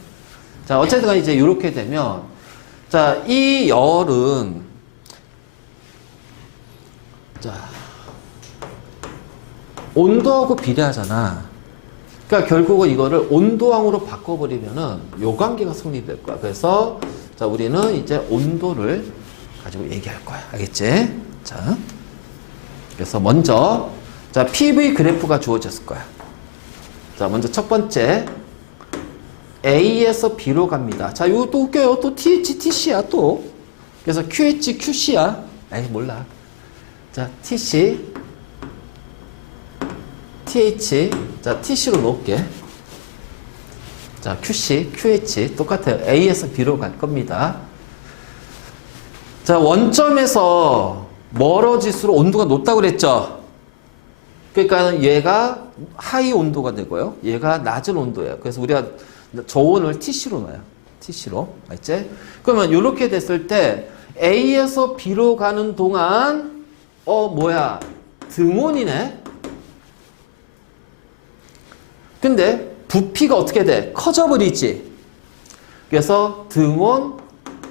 자, 어쨌든 이제 이렇게 되면, 자, 이 열은, 자, 온도하고 비례하잖아. 그러니까 결국은 이거를 온도항으로 바꿔버리면은 요 관계가 성립될 거야. 그래서, 자, 우리는 이제 온도를 가지고 얘기할 거야. 알겠지? 자, 그래서 먼저, 자, PV 그래프가 주어졌을 거야. 자, 먼저 첫 번째. A에서 B로 갑니다. 자, 이거 또 웃겨요. 또 TH, TC야, 또. 그래서 QH, QC야. 에이, 몰라. 자, TC, TH. 자, TC로 놓을게. 자, QC, QH. 똑같아요. A에서 B로 갈 겁니다. 자, 원점에서 멀어질수록 온도가 높다고 그랬죠? 그러니까 얘가 하이 온도가 되고요. 얘가 낮은 온도예요. 그래서 우리가 저온을 TC로 놔요. TC로. 알지? 그러면 이렇게 됐을 때 A에서 B로 가는 동안 뭐야? 등온이네. 근데 부피가 어떻게 돼? 커져 버리지. 그래서 등온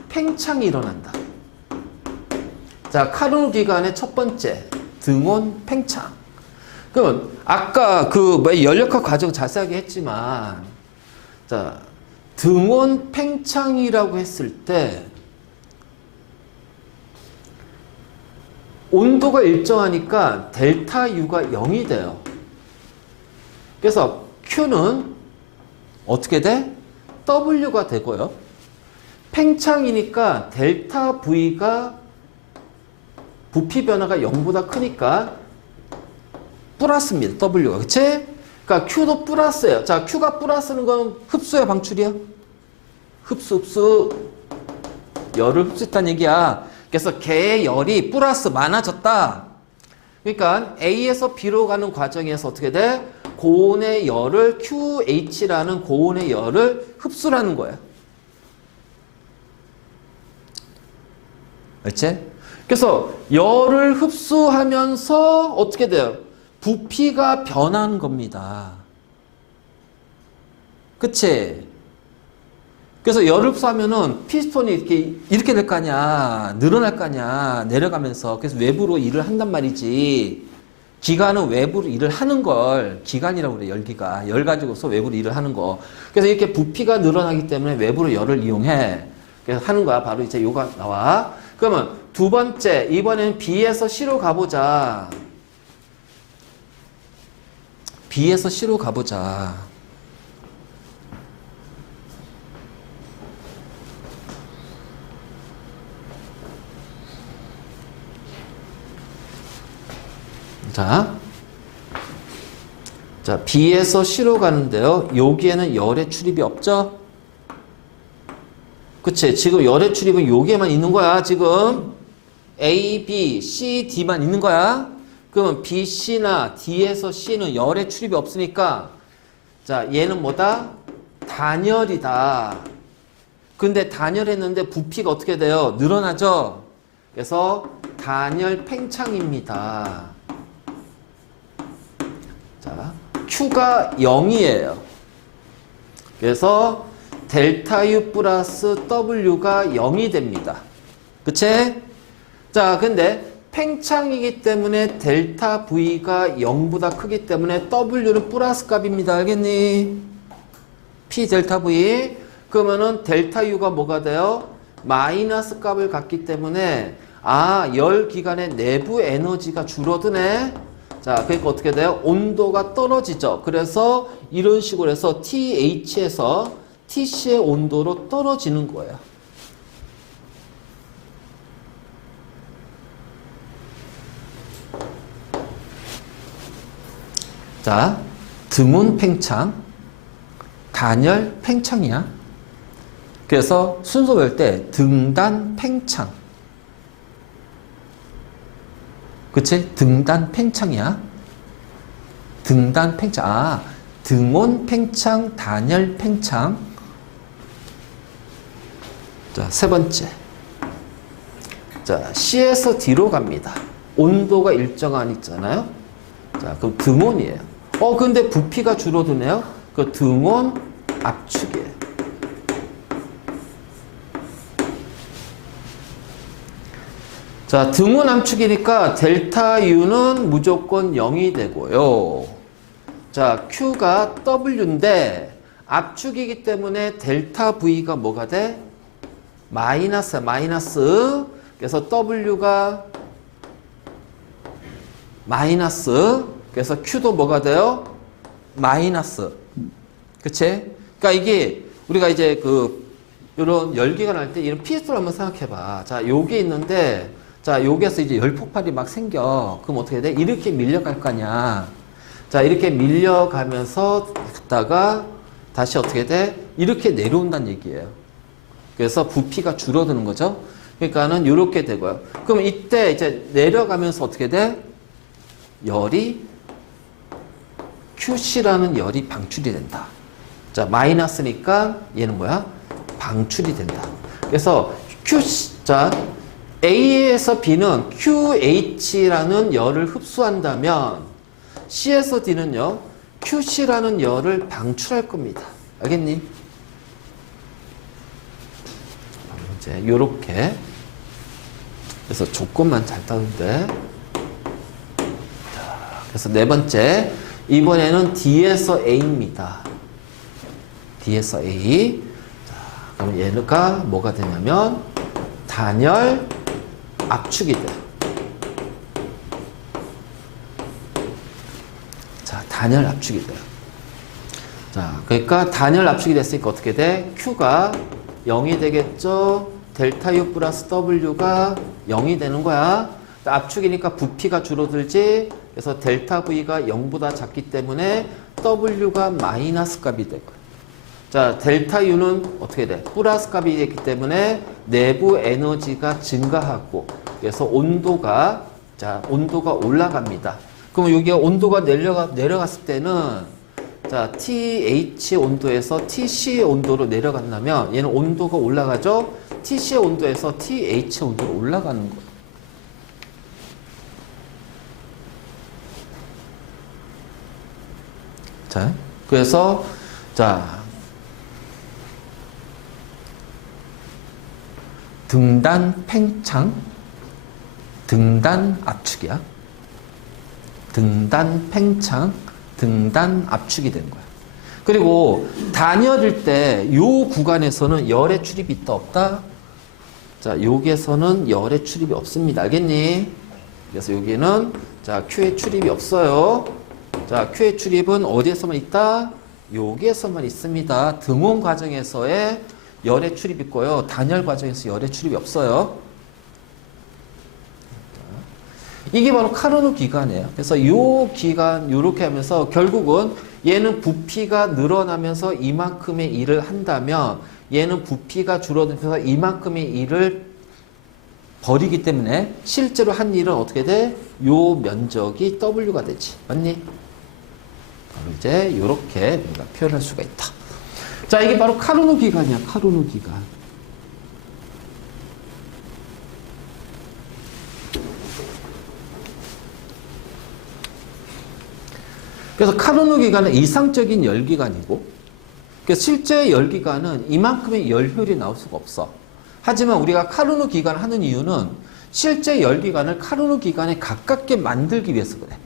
팽창이 일어난다. 자, 카르노 기간의 첫 번째 등온 팽창. 그러면 아까 그 열역학 과정 자세하게 했지만, 자, 등온 팽창이라고 했을 때 온도가 일정하니까 델타 U가 0이 돼요. 그래서 Q는 어떻게 돼? W가 되고요. 팽창이니까 델타 V가 부피 변화가 0보다 크니까 플러스입니다. W가. 그치? 그러니까 Q도 플러스예요. 자, Q가 플러스는 건 흡수야, 방출이야? 흡수. 열을 흡수했다는 얘기야. 그래서 걔의 열이 플러스 많아졌다. 그러니까 A에서 B로 가는 과정에서 어떻게 돼? 고온의 열을 QH라는 고온의 열을 흡수라는 거야. 그치? 그래서 열을 흡수하면서 어떻게 돼요? 부피가 변하는 겁니다. 그치? 그래서 열을 흡수하면은 피스톤이 이렇게 될 거 아니야. 늘어날 거 아니야. 내려가면서. 그래서 외부로 일을 한단 말이지. 기관은 외부로 일을 하는 걸 기관이라고 그래. 열기가. 열 가지고서 외부로 일을 하는 거. 그래서 이렇게 부피가 늘어나기 때문에 외부로 열을 이용해. 그래서 하는 거야. 바로 이제 요가 나와. 그러면 두 번째, 이번엔 B에서 C로 가보자. B에서 C로 가보자. 자, B에서 C로 가는데요. 여기에는 열의 출입이 없죠? 그치? 지금 열의 출입은 여기에만 있는 거야, 지금. A, B, C, D만 있는 거야. 그러면 B, C나 D에서 C는 열의 출입이 없으니까, 자, 얘는 뭐다? 단열이다. 근데 단열했는데 부피가 어떻게 돼요? 늘어나죠? 그래서 단열 팽창입니다. 자, Q가 0이에요. 그래서 델타 U 플러스 W가 0이 됩니다. 그치? 자, 근데 팽창이기 때문에 델타 V가 0보다 크기 때문에 W는 플러스 값입니다. 알겠니? P 델타 V. 그러면은 델타 U가 뭐가 돼요? 마이너스 값을 갖기 때문에 열 기관의 내부 에너지가 줄어드네. 자, 그러니까 어떻게 돼요? 온도가 떨어지죠. 그래서 이런 식으로 해서 TH에서 TC의 온도로 떨어지는 거예요. 자, 등온 팽창, 단열 팽창이야. 그래서 순서 볼 때 등단 팽창. 그치? 등단 팽창이야. 등단 팽창. 등온 팽창, 단열 팽창. 자, 세 번째. 자, C에서 D로 갑니다. 온도가 일정한 있잖아요. 자, 그럼 등온이에요. 근데 부피가 줄어드네요. 그 등온 압축이에요. 자, 등온 압축이니까 델타 U는 무조건 0이 되고요. 자, Q가 W인데 압축이기 때문에 델타 V가 뭐가 돼? 마이너스. 그래서 W가 마이너스. 그래서 Q도 뭐가 돼요? 마이너스. 그치? 그러니까 이게 우리가 이제 이런 열기가 날 때 이런 피스톨 한번 생각해봐. 자, 요게 있는데, 자, 여기에서 이제 열폭발이 막 생겨. 그럼 어떻게 돼? 이렇게 밀려갈 거 아니야. 자, 이렇게 밀려가면서 갔다가 다시 어떻게 돼? 이렇게 내려온다는 얘기예요. 그래서 부피가 줄어드는 거죠. 그러니까는 이렇게 되고요. 그럼 이때 이제 내려가면서 어떻게 돼? 열이 QC라는 열이 방출이 된다. 자, 마이너스니까 얘는 뭐야? 방출이 된다. 그래서 QC, 자, A에서 B는 QH라는 열을 흡수한다면 C에서 D는요, QC라는 열을 방출할 겁니다. 알겠니? 이제 요렇게. 그래서 조건만 잘 따는데. 자, 그래서 네 번째. 이번에는 D에서 A입니다. D에서 A. 자, 그럼 얘가 뭐가 되냐면 단열 압축이 돼. 자, 단열 압축이 돼요. 자, 그러니까 단열 압축이 됐으니까 어떻게 돼? Q가 0이 되겠죠? 델타 U 플러스 W가 0이 되는 거야. 압축이니까 부피가 줄어들지. 그래서 델타 V가 0보다 작기 때문에 W가 마이너스 값이 되고. 자, 델타 U는 어떻게 돼? 플러스 값이 되기 때문에 내부 에너지가 증가하고, 그래서 온도가 올라갑니다. 그럼 여기가 온도가 내려갔을 때는, 자, TH 온도에서 TC 온도로 내려간다면 얘는 온도가 올라가죠? TC 온도에서 TH 온도로 올라가는 거예요. 자, 그래서 자 등단 팽창, 등단 압축이야. 등단 팽창, 등단 압축이 되는 거야. 그리고 단열일 때 요 구간에서는 열의 출입이 있다 없다? 자, 여기에서는 열의 출입이 없습니다. 알겠니? 그래서 여기는 자, Q의 출입이 없어요. 자, Q의 출입은 어디에서만 있다? 여기에서만 있습니다. 등온 과정에서의 열의 출입이 있고요. 단열 과정에서 열의 출입이 없어요. 이게 바로 카르노 기간이에요. 그래서 이 기간 이렇게 하면서 결국은 얘는 부피가 늘어나면서 이만큼의 일을 한다면 얘는 부피가 줄어들면서 이만큼의 일을 버리기 때문에 실제로 한 일은 어떻게 돼? 요 면적이 W가 되지. 맞니? 바로 이제 이렇게 우리가 표현할 수가 있다. 자, 이게 바로 카르노 기간이야. 카르노 기간. 그래서 카르노 기간은 이상적인 열기간이고, 그래서 실제 열기간은 이만큼의 열효율이 나올 수가 없어. 하지만 우리가 카르노 기간을 하는 이유는 실제 열기간을 카르노 기간에 가깝게 만들기 위해서 그래.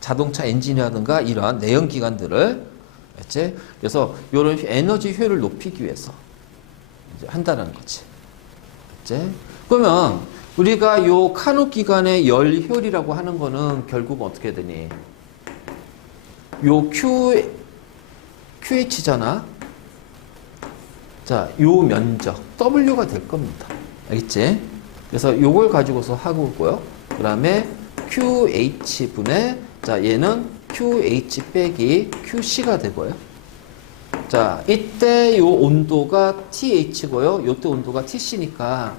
자동차 엔진이라든가 이러한 내연 기관들을, 그렇지? 그래서 이런 에너지 효율을 높이기 위해서 이제 한다는 거지. 그렇지? 그러면 우리가 요 카르노 기간의 열 효율이라고 하는 거는 결국 어떻게 되니? 요 QH잖아. 자, 요 면적 W가 될 겁니다. 알겠지? 그래서 요걸 가지고서 하고 있고요. 그 다음에 QH분의 자, 얘는 QH 빼기 QC가 되고요. 자, 이때 요 온도가 TH고요. 요때 온도가 TC니까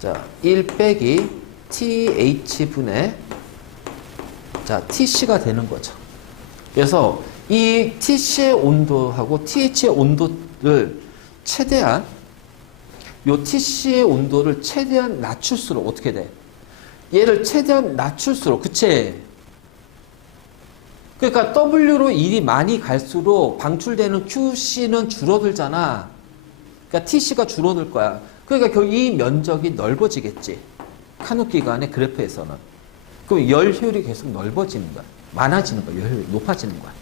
자, 1 빼기 TH분의 자, TC가 되는 거죠. 그래서 이 TC의 온도하고 TH의 온도를 최대한 요 TC의 온도를 최대한 낮출수록 어떻게 돼? 얘를 최대한 낮출수록, 그치? 그러니까 W로 일이 많이 갈수록 방출되는 QC는 줄어들잖아. 그러니까 TC가 줄어들 거야. 그러니까 결국 이 면적이 넓어지겠지. 카르노 기간의 그래프에서는. 그럼 열 효율이 계속 넓어지는 거야. 많아지는 거야. 열 효율이 높아지는 거야.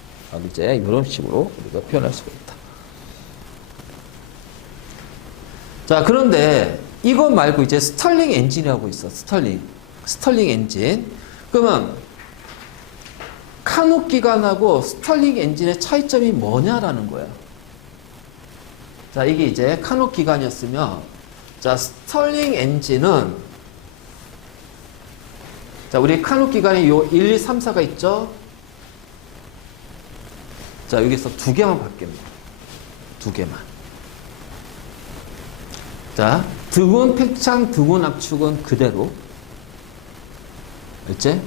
이제 이런 식으로 우리가 표현할 수가 있다. 자, 그런데 이거 말고 이제 스털링 엔진이라고 있어. 스털링 엔진. 그러면 카르노 기간하고 스털링 엔진의 차이점이 뭐냐라는 거야. 자, 이게 이제 카르노 기간이었으면 자, 스털링 엔진은 자, 우리 카르노 기간에 요 1, 2, 3, 4가 있죠? 자, 여기서 두 개만 바뀝니다. 두 개만. 자, 등온 팽창, 등온 압축은 그대로. 알지?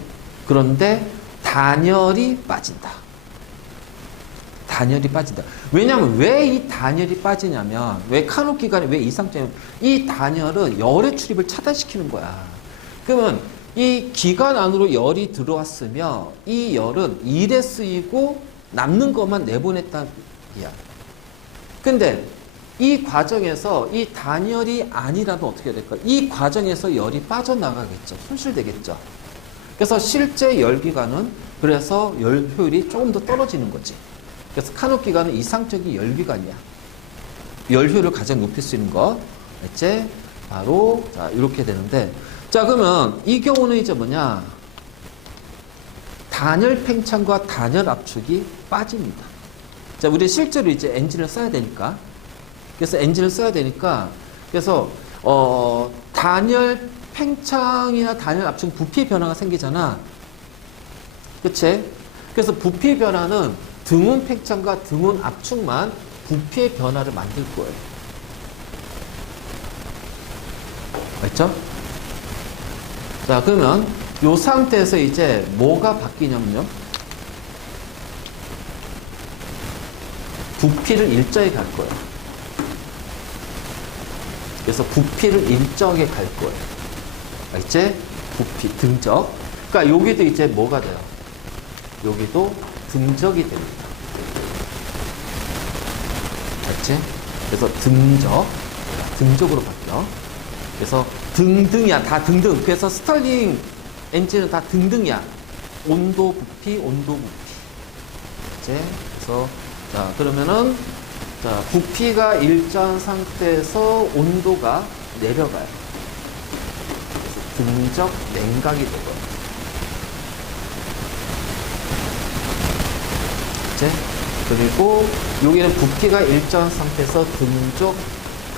그런데 단열이 빠진다. 단열이 빠진다. 왜냐하면 왜 이 단열이 빠지냐면, 왜 카르노 기간에 왜 이상적이냐면, 이 단열은 열의 출입을 차단시키는 거야. 그러면 이 기관 안으로 열이 들어왔으면 이 열은 일에 쓰이고 남는 것만 내보냈다는 이야. 근데 이 과정에서 이 단열이 아니라도 어떻게 될까? 이 과정에서 열이 빠져나가겠죠. 손실되겠죠. 그래서 실제 열기간은 그래서 열 효율이 조금 더 떨어지는 거지. 그래서 카르노 기간은 이상적인 열기간이야. 열 효율을 가장 높일 수 있는 거. 알지? 바로 자, 이렇게 되는데, 자, 그러면 이 경우는 이제 뭐냐? 단열 팽창과 단열 압축이 빠집니다. 자, 우리 실제로 이제 엔진을 써야 되니까. 그래서 엔진을 써야 되니까. 그래서 단열 팽창이나 단열 압축 부피 변화가 생기잖아. 그치? 그래서 부피 변화는 등온 팽창과 등온 압축만 부피의 변화를 만들 거예요. 알죠? 자, 그러면 이 상태에서 이제 뭐가 바뀌냐면요. 부피를 일정하게 갈 거예요. 그래서 부피를 일정하게 갈 거예요. 알지? 부피, 등적. 그러니까 여기도 이제 뭐가 돼요? 여기도 등적이 됩니다. 맞지? 그래서 등적으로 바뀌어. 그래서 등등이야. 다 등등. 그래서 스털링 엔진은 다 등등이야. 온도 부피, 온도 부피. 맞지? 그래서, 자, 그러면은, 자, 부피가 일정한 상태에서 온도가 내려가요. 그래서 등적 냉각이 되고요. 맞지? 그리고 여기는 부피가 일정한 상태에서 등적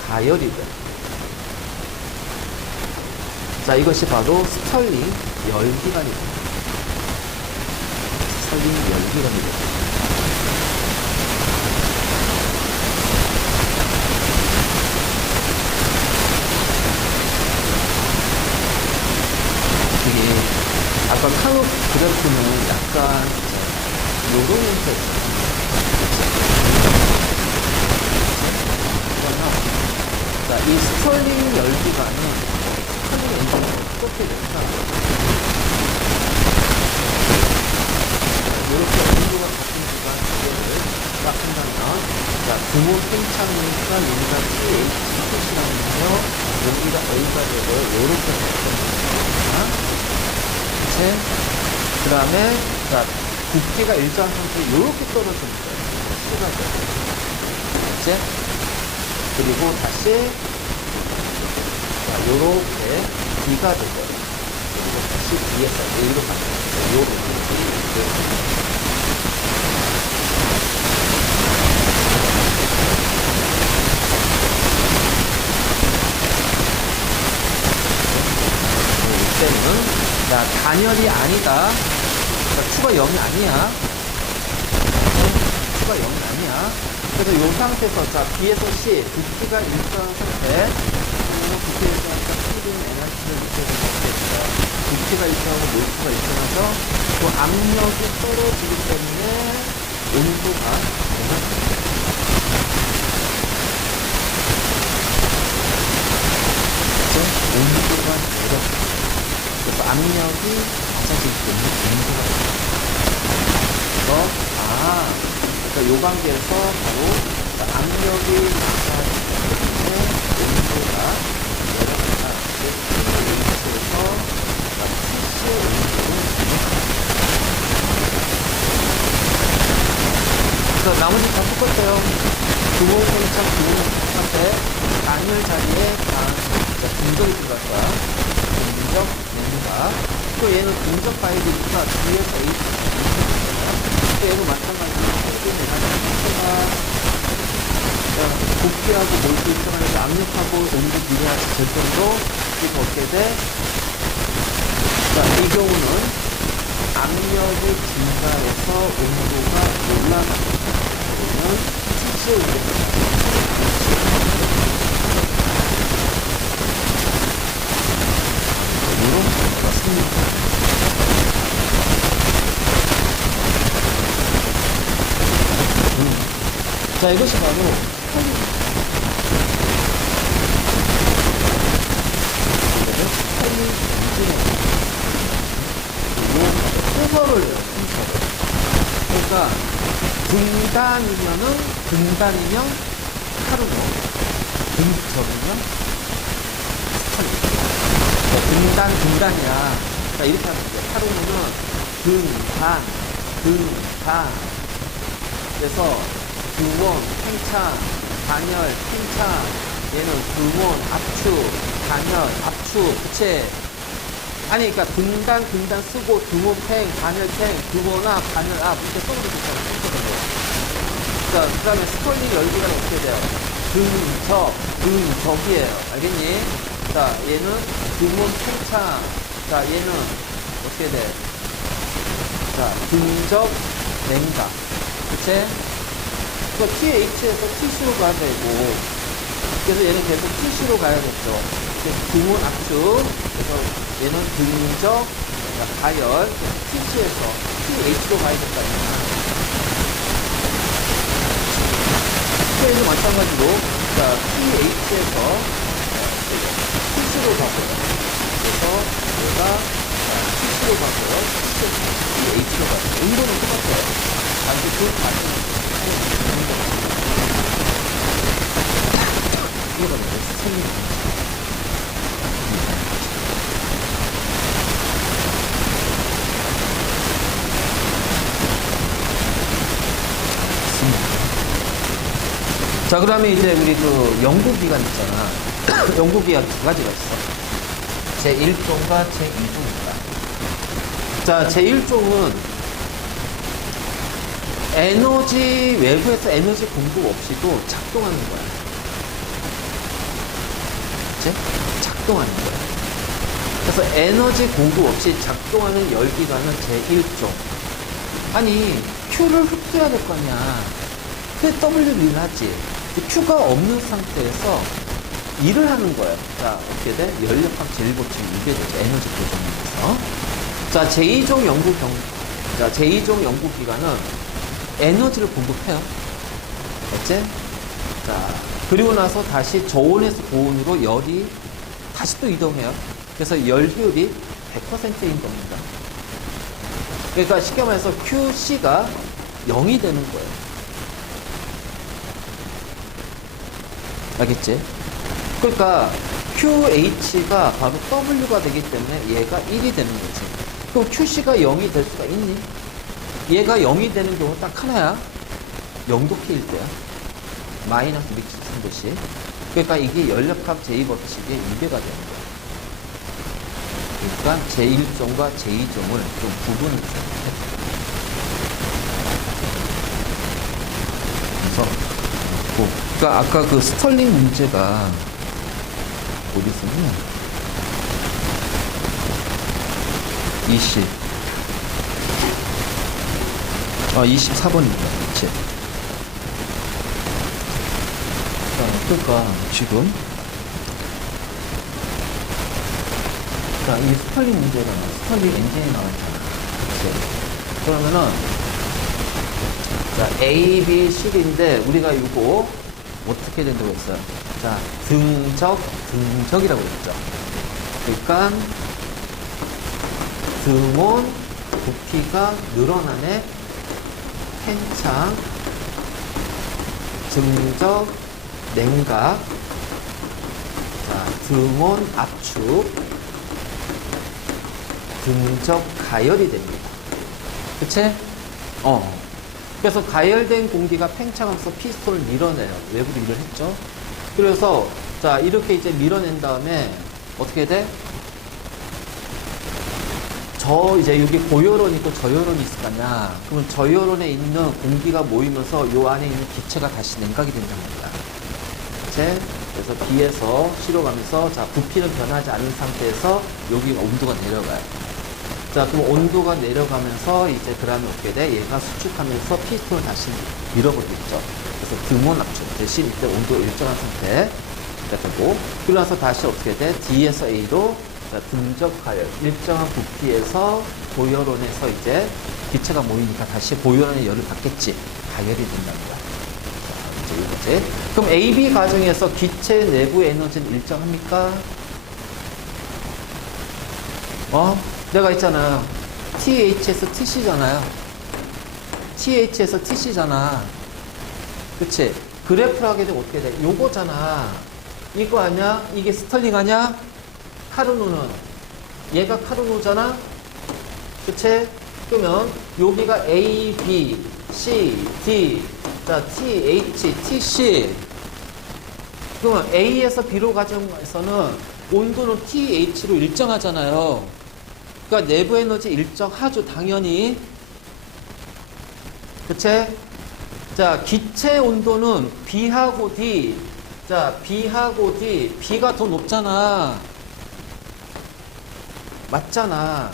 가열이 돼요. 자, 이것이 바로 스털링 열기관이 됩니다. 스털링 열기관이 됩니다. 이게 아까 카누 그래프는 약간 요런 형태였어요. 자, 이 스털링 열기관은 스털링 엔진을 어떻게 될까? 이렇게 온도가 같은 시간 기계를 딱 한다면, 자, 규모 팽창이니까 여기가 pH 표시라면요, 여기가 A가 되고, 요렇게 될 겁니다. 그치? 그 다음에, 자, 부피가 일정한 상태에 요렇게 떨어지는 거예요. 수가 돼요. 그치? 그리고 다시, 자, 요렇게 B가 되고, 그리고 다시 B에서 A로 바뀌어요. 요렇게. 이때는, 자, 단열이 아니다. 자, 추가 0이 아니야. 추가 0이 아니야. 그래서 이 상태에서, 자, B에서 C, 부피가 일정한 상태, 그리고 부피가 일정한 상태, P는 에너지를 느껴주는 상태에서, 부피가 일정하고 몰수가 일정하죠? 그 압력이 떨어지기 때문에 온도가 변화됩니다. 온도가 내려갑니다. 그래서 압력이 낮아지기 때문에 온도가 내려갑니다. 그래서 요 관계에서 바로 압력이 낮아지기 때문에 온도가 내려간다. 그래서 PC의 온도를 그래서 나머지 다 똑같아요. 규모 팽창, 규모 상태, 단열 자리에 등적이 들어갈 거야. 등적, 냉각. 또 얘는 등적 가이드니까 뒤에서 H, 얘도 마찬가지로 부피하고 몰수 일정하게 압력하고 온도 비례할 결정도 이거 어떻게 돼? 자, 이 경우는 압력이 증가해서 온도가 올라갑니다. 그러면 T치의 온도가 이런 경우가 생깁니다. 자, 이것이 바로 스털링입니다. 스털링 엔진입니다. 그리고 순서를 내요, 순서를. 그러니까 등단이면 카르노, 등적이면 스털링. 등단이야. 자, 이렇게 하면 돼요. 카르노는 등단. 그래서 규원, 팽창, 단열, 팽창, 얘는 규원, 압축, 단열, 압축, 그치? 아니, 그러니까 등단 쓰고 규원, 팽, 단열, 팽, 규원압, 단열압 이렇게 써놓은 게 있잖아요. 자, 그 다음에 스털링 열기가 어떻게 돼요? 등적이에요. 알겠니? 자, 얘는 규원, 팽창. 자, 얘는 어떻게 돼? 자, 등적, 냉각. 그치? TH에서 TC로 가야 되고, 그래서 얘는 계속 TC로 가야겠죠. 규모 압축, 그래서 얘는 등적, 가열, TC에서 TH로 가야겠다. TC에서 마찬가지로, 자, TH에서 TC로 가고요. 그래서 얘가 TC로 가고요. TH로 가고요. 온도는 똑같아요. 이제 그 과정을 이게 바로 스톨링. 자, 그러면 이제 우리 그 연구기관 있잖아. 연구기관 두 가지가 있어. 제1종과 제2종입니다. 자, 제1종은 에너지, 외부에서 에너지 공급 없이도 작동하는 거야. 그치? 작동하는 거야. 그래서 에너지 공급 없이 작동하는 열기관은 제1종. 아니, Q를 흡수해야 될 거 아니야. 근데 W를 일을 하지. Q가 없는 상태에서 일을 하는 거예요. 자, 어떻게 돼? 연력학 제1법칙 이게 되죠. 에너지 고정에서. 자, 제2종 연구기관은 에너지를 공급해요. 맞지? 자, 그리고 나서 다시 저온에서 고온으로 열이 다시 또 이동해요. 그래서 열 효율이 100%인 겁니다. 그러니까 쉽게 말해서 QC가 0이 되는 거예요. 알겠지? 그러니까 QH가 바로 W가 되기 때문에 얘가 1이 되는 거지. 그럼 QC가 0이 될 수가 있니? 얘가 0이 되는 경우 딱 하나야. 0도 K일 때야. 마이너스 213도씨. 그러니까 이게 연력학 제2법칙의 2배가 되는 거야. 그러니까 제1종과 제2종을 좀 구분을 해줘. 그래서 그러니까 아까 그 스털링 문제가 어디 있었냐? 24번입니다. 그치? 자, 그러니까 지금 자, 이 스털링 문제가 스털링 엔진이 나왔잖아. 그치? 그러면은 자, A, B, C인데 우리가 이거 어떻게 된다고 했어요? 자, 등적이라고 했죠. 그러니까 등온 부피가 늘어나네. 팽창, 등적, 냉각, 자, 등온 압축, 등적 가열이 됩니다. 그치? 그래서 가열된 공기가 팽창하면서 피스톤을 밀어내요. 외부로 일을 했죠. 그래서 자, 이렇게 이제 밀어낸 다음에 어떻게 돼? 이제 여기 고열원 있고 저열원이 있을 거 아니야. 그러면 저열원에 있는 공기가 모이면서 요 안에 있는 기체가 다시 냉각이 된단 말이야. 그치? 그래서 B에서 C로 가면서 자, 부피는 변하지 않은 상태에서 여기 온도가 내려가요. 자, 그럼 온도가 내려가면서 이제 그 다음에 어떻게 돼? 얘가 수축하면서 피스톤을 다시 밀어버리겠죠. 그래서 등온 압축 대신 이때 온도 일정한 상태 되고, 그러고 나서 다시 어떻게 돼? D에서 A로 자, 등적 가열, 일정한 부피에서 고열원에서 이제 기체가 모이니까 다시 고열원의 열을 받겠지. 가열이 된답니다. 자, 이제 이거지. 그럼 AB 과정에서 기체 내부 에너지는 일정합니까? 내가 있잖아요. TH에서 TC잖아요. TH에서 TC잖아. 그치? 그래프를 하게 되면 어떻게 돼? 요거잖아. 이거 아니야? 이게 스털링 아니야? 카르노는. 얘가 카르노잖아? 그치? 그러면 여기가 A, B, C, D, 자, T, H, T, C. 그러면 A에서 B로 가정에서는 온도는 TH로 일정하잖아요. 그러니까 내부 에너지 일정하죠, 당연히. 그치? 자, 기체 온도는 B하고 D. 자, B하고 D. B가 더 높잖아. 맞잖아.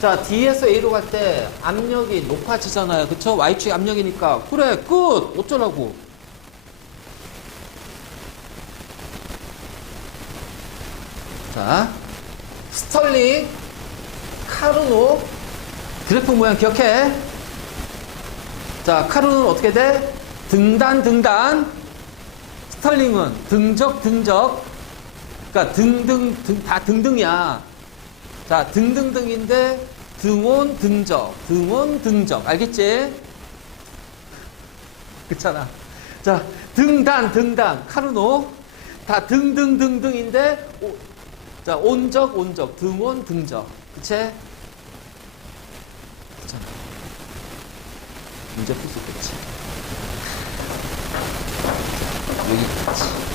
자, D에서 A로 갈 때 압력이 높아지잖아요. 그쵸? Y축 압력이니까. 그래, 끝! 어쩌라고. 자, 스털링, 카르노, 그래프 모양 기억해. 자, 카르노는 어떻게 돼? 등단. 스털링은 등적. 그러니까 다 등등이야. 자, 등등등인데 등온 등적. 알겠지? 그렇잖아. 자, 등단, 카르노. 다 등등등등인데, 자, 온적, 등온, 등적. 그치? 그렇잖아. 문제 풀 수 있겠지. 여기까지.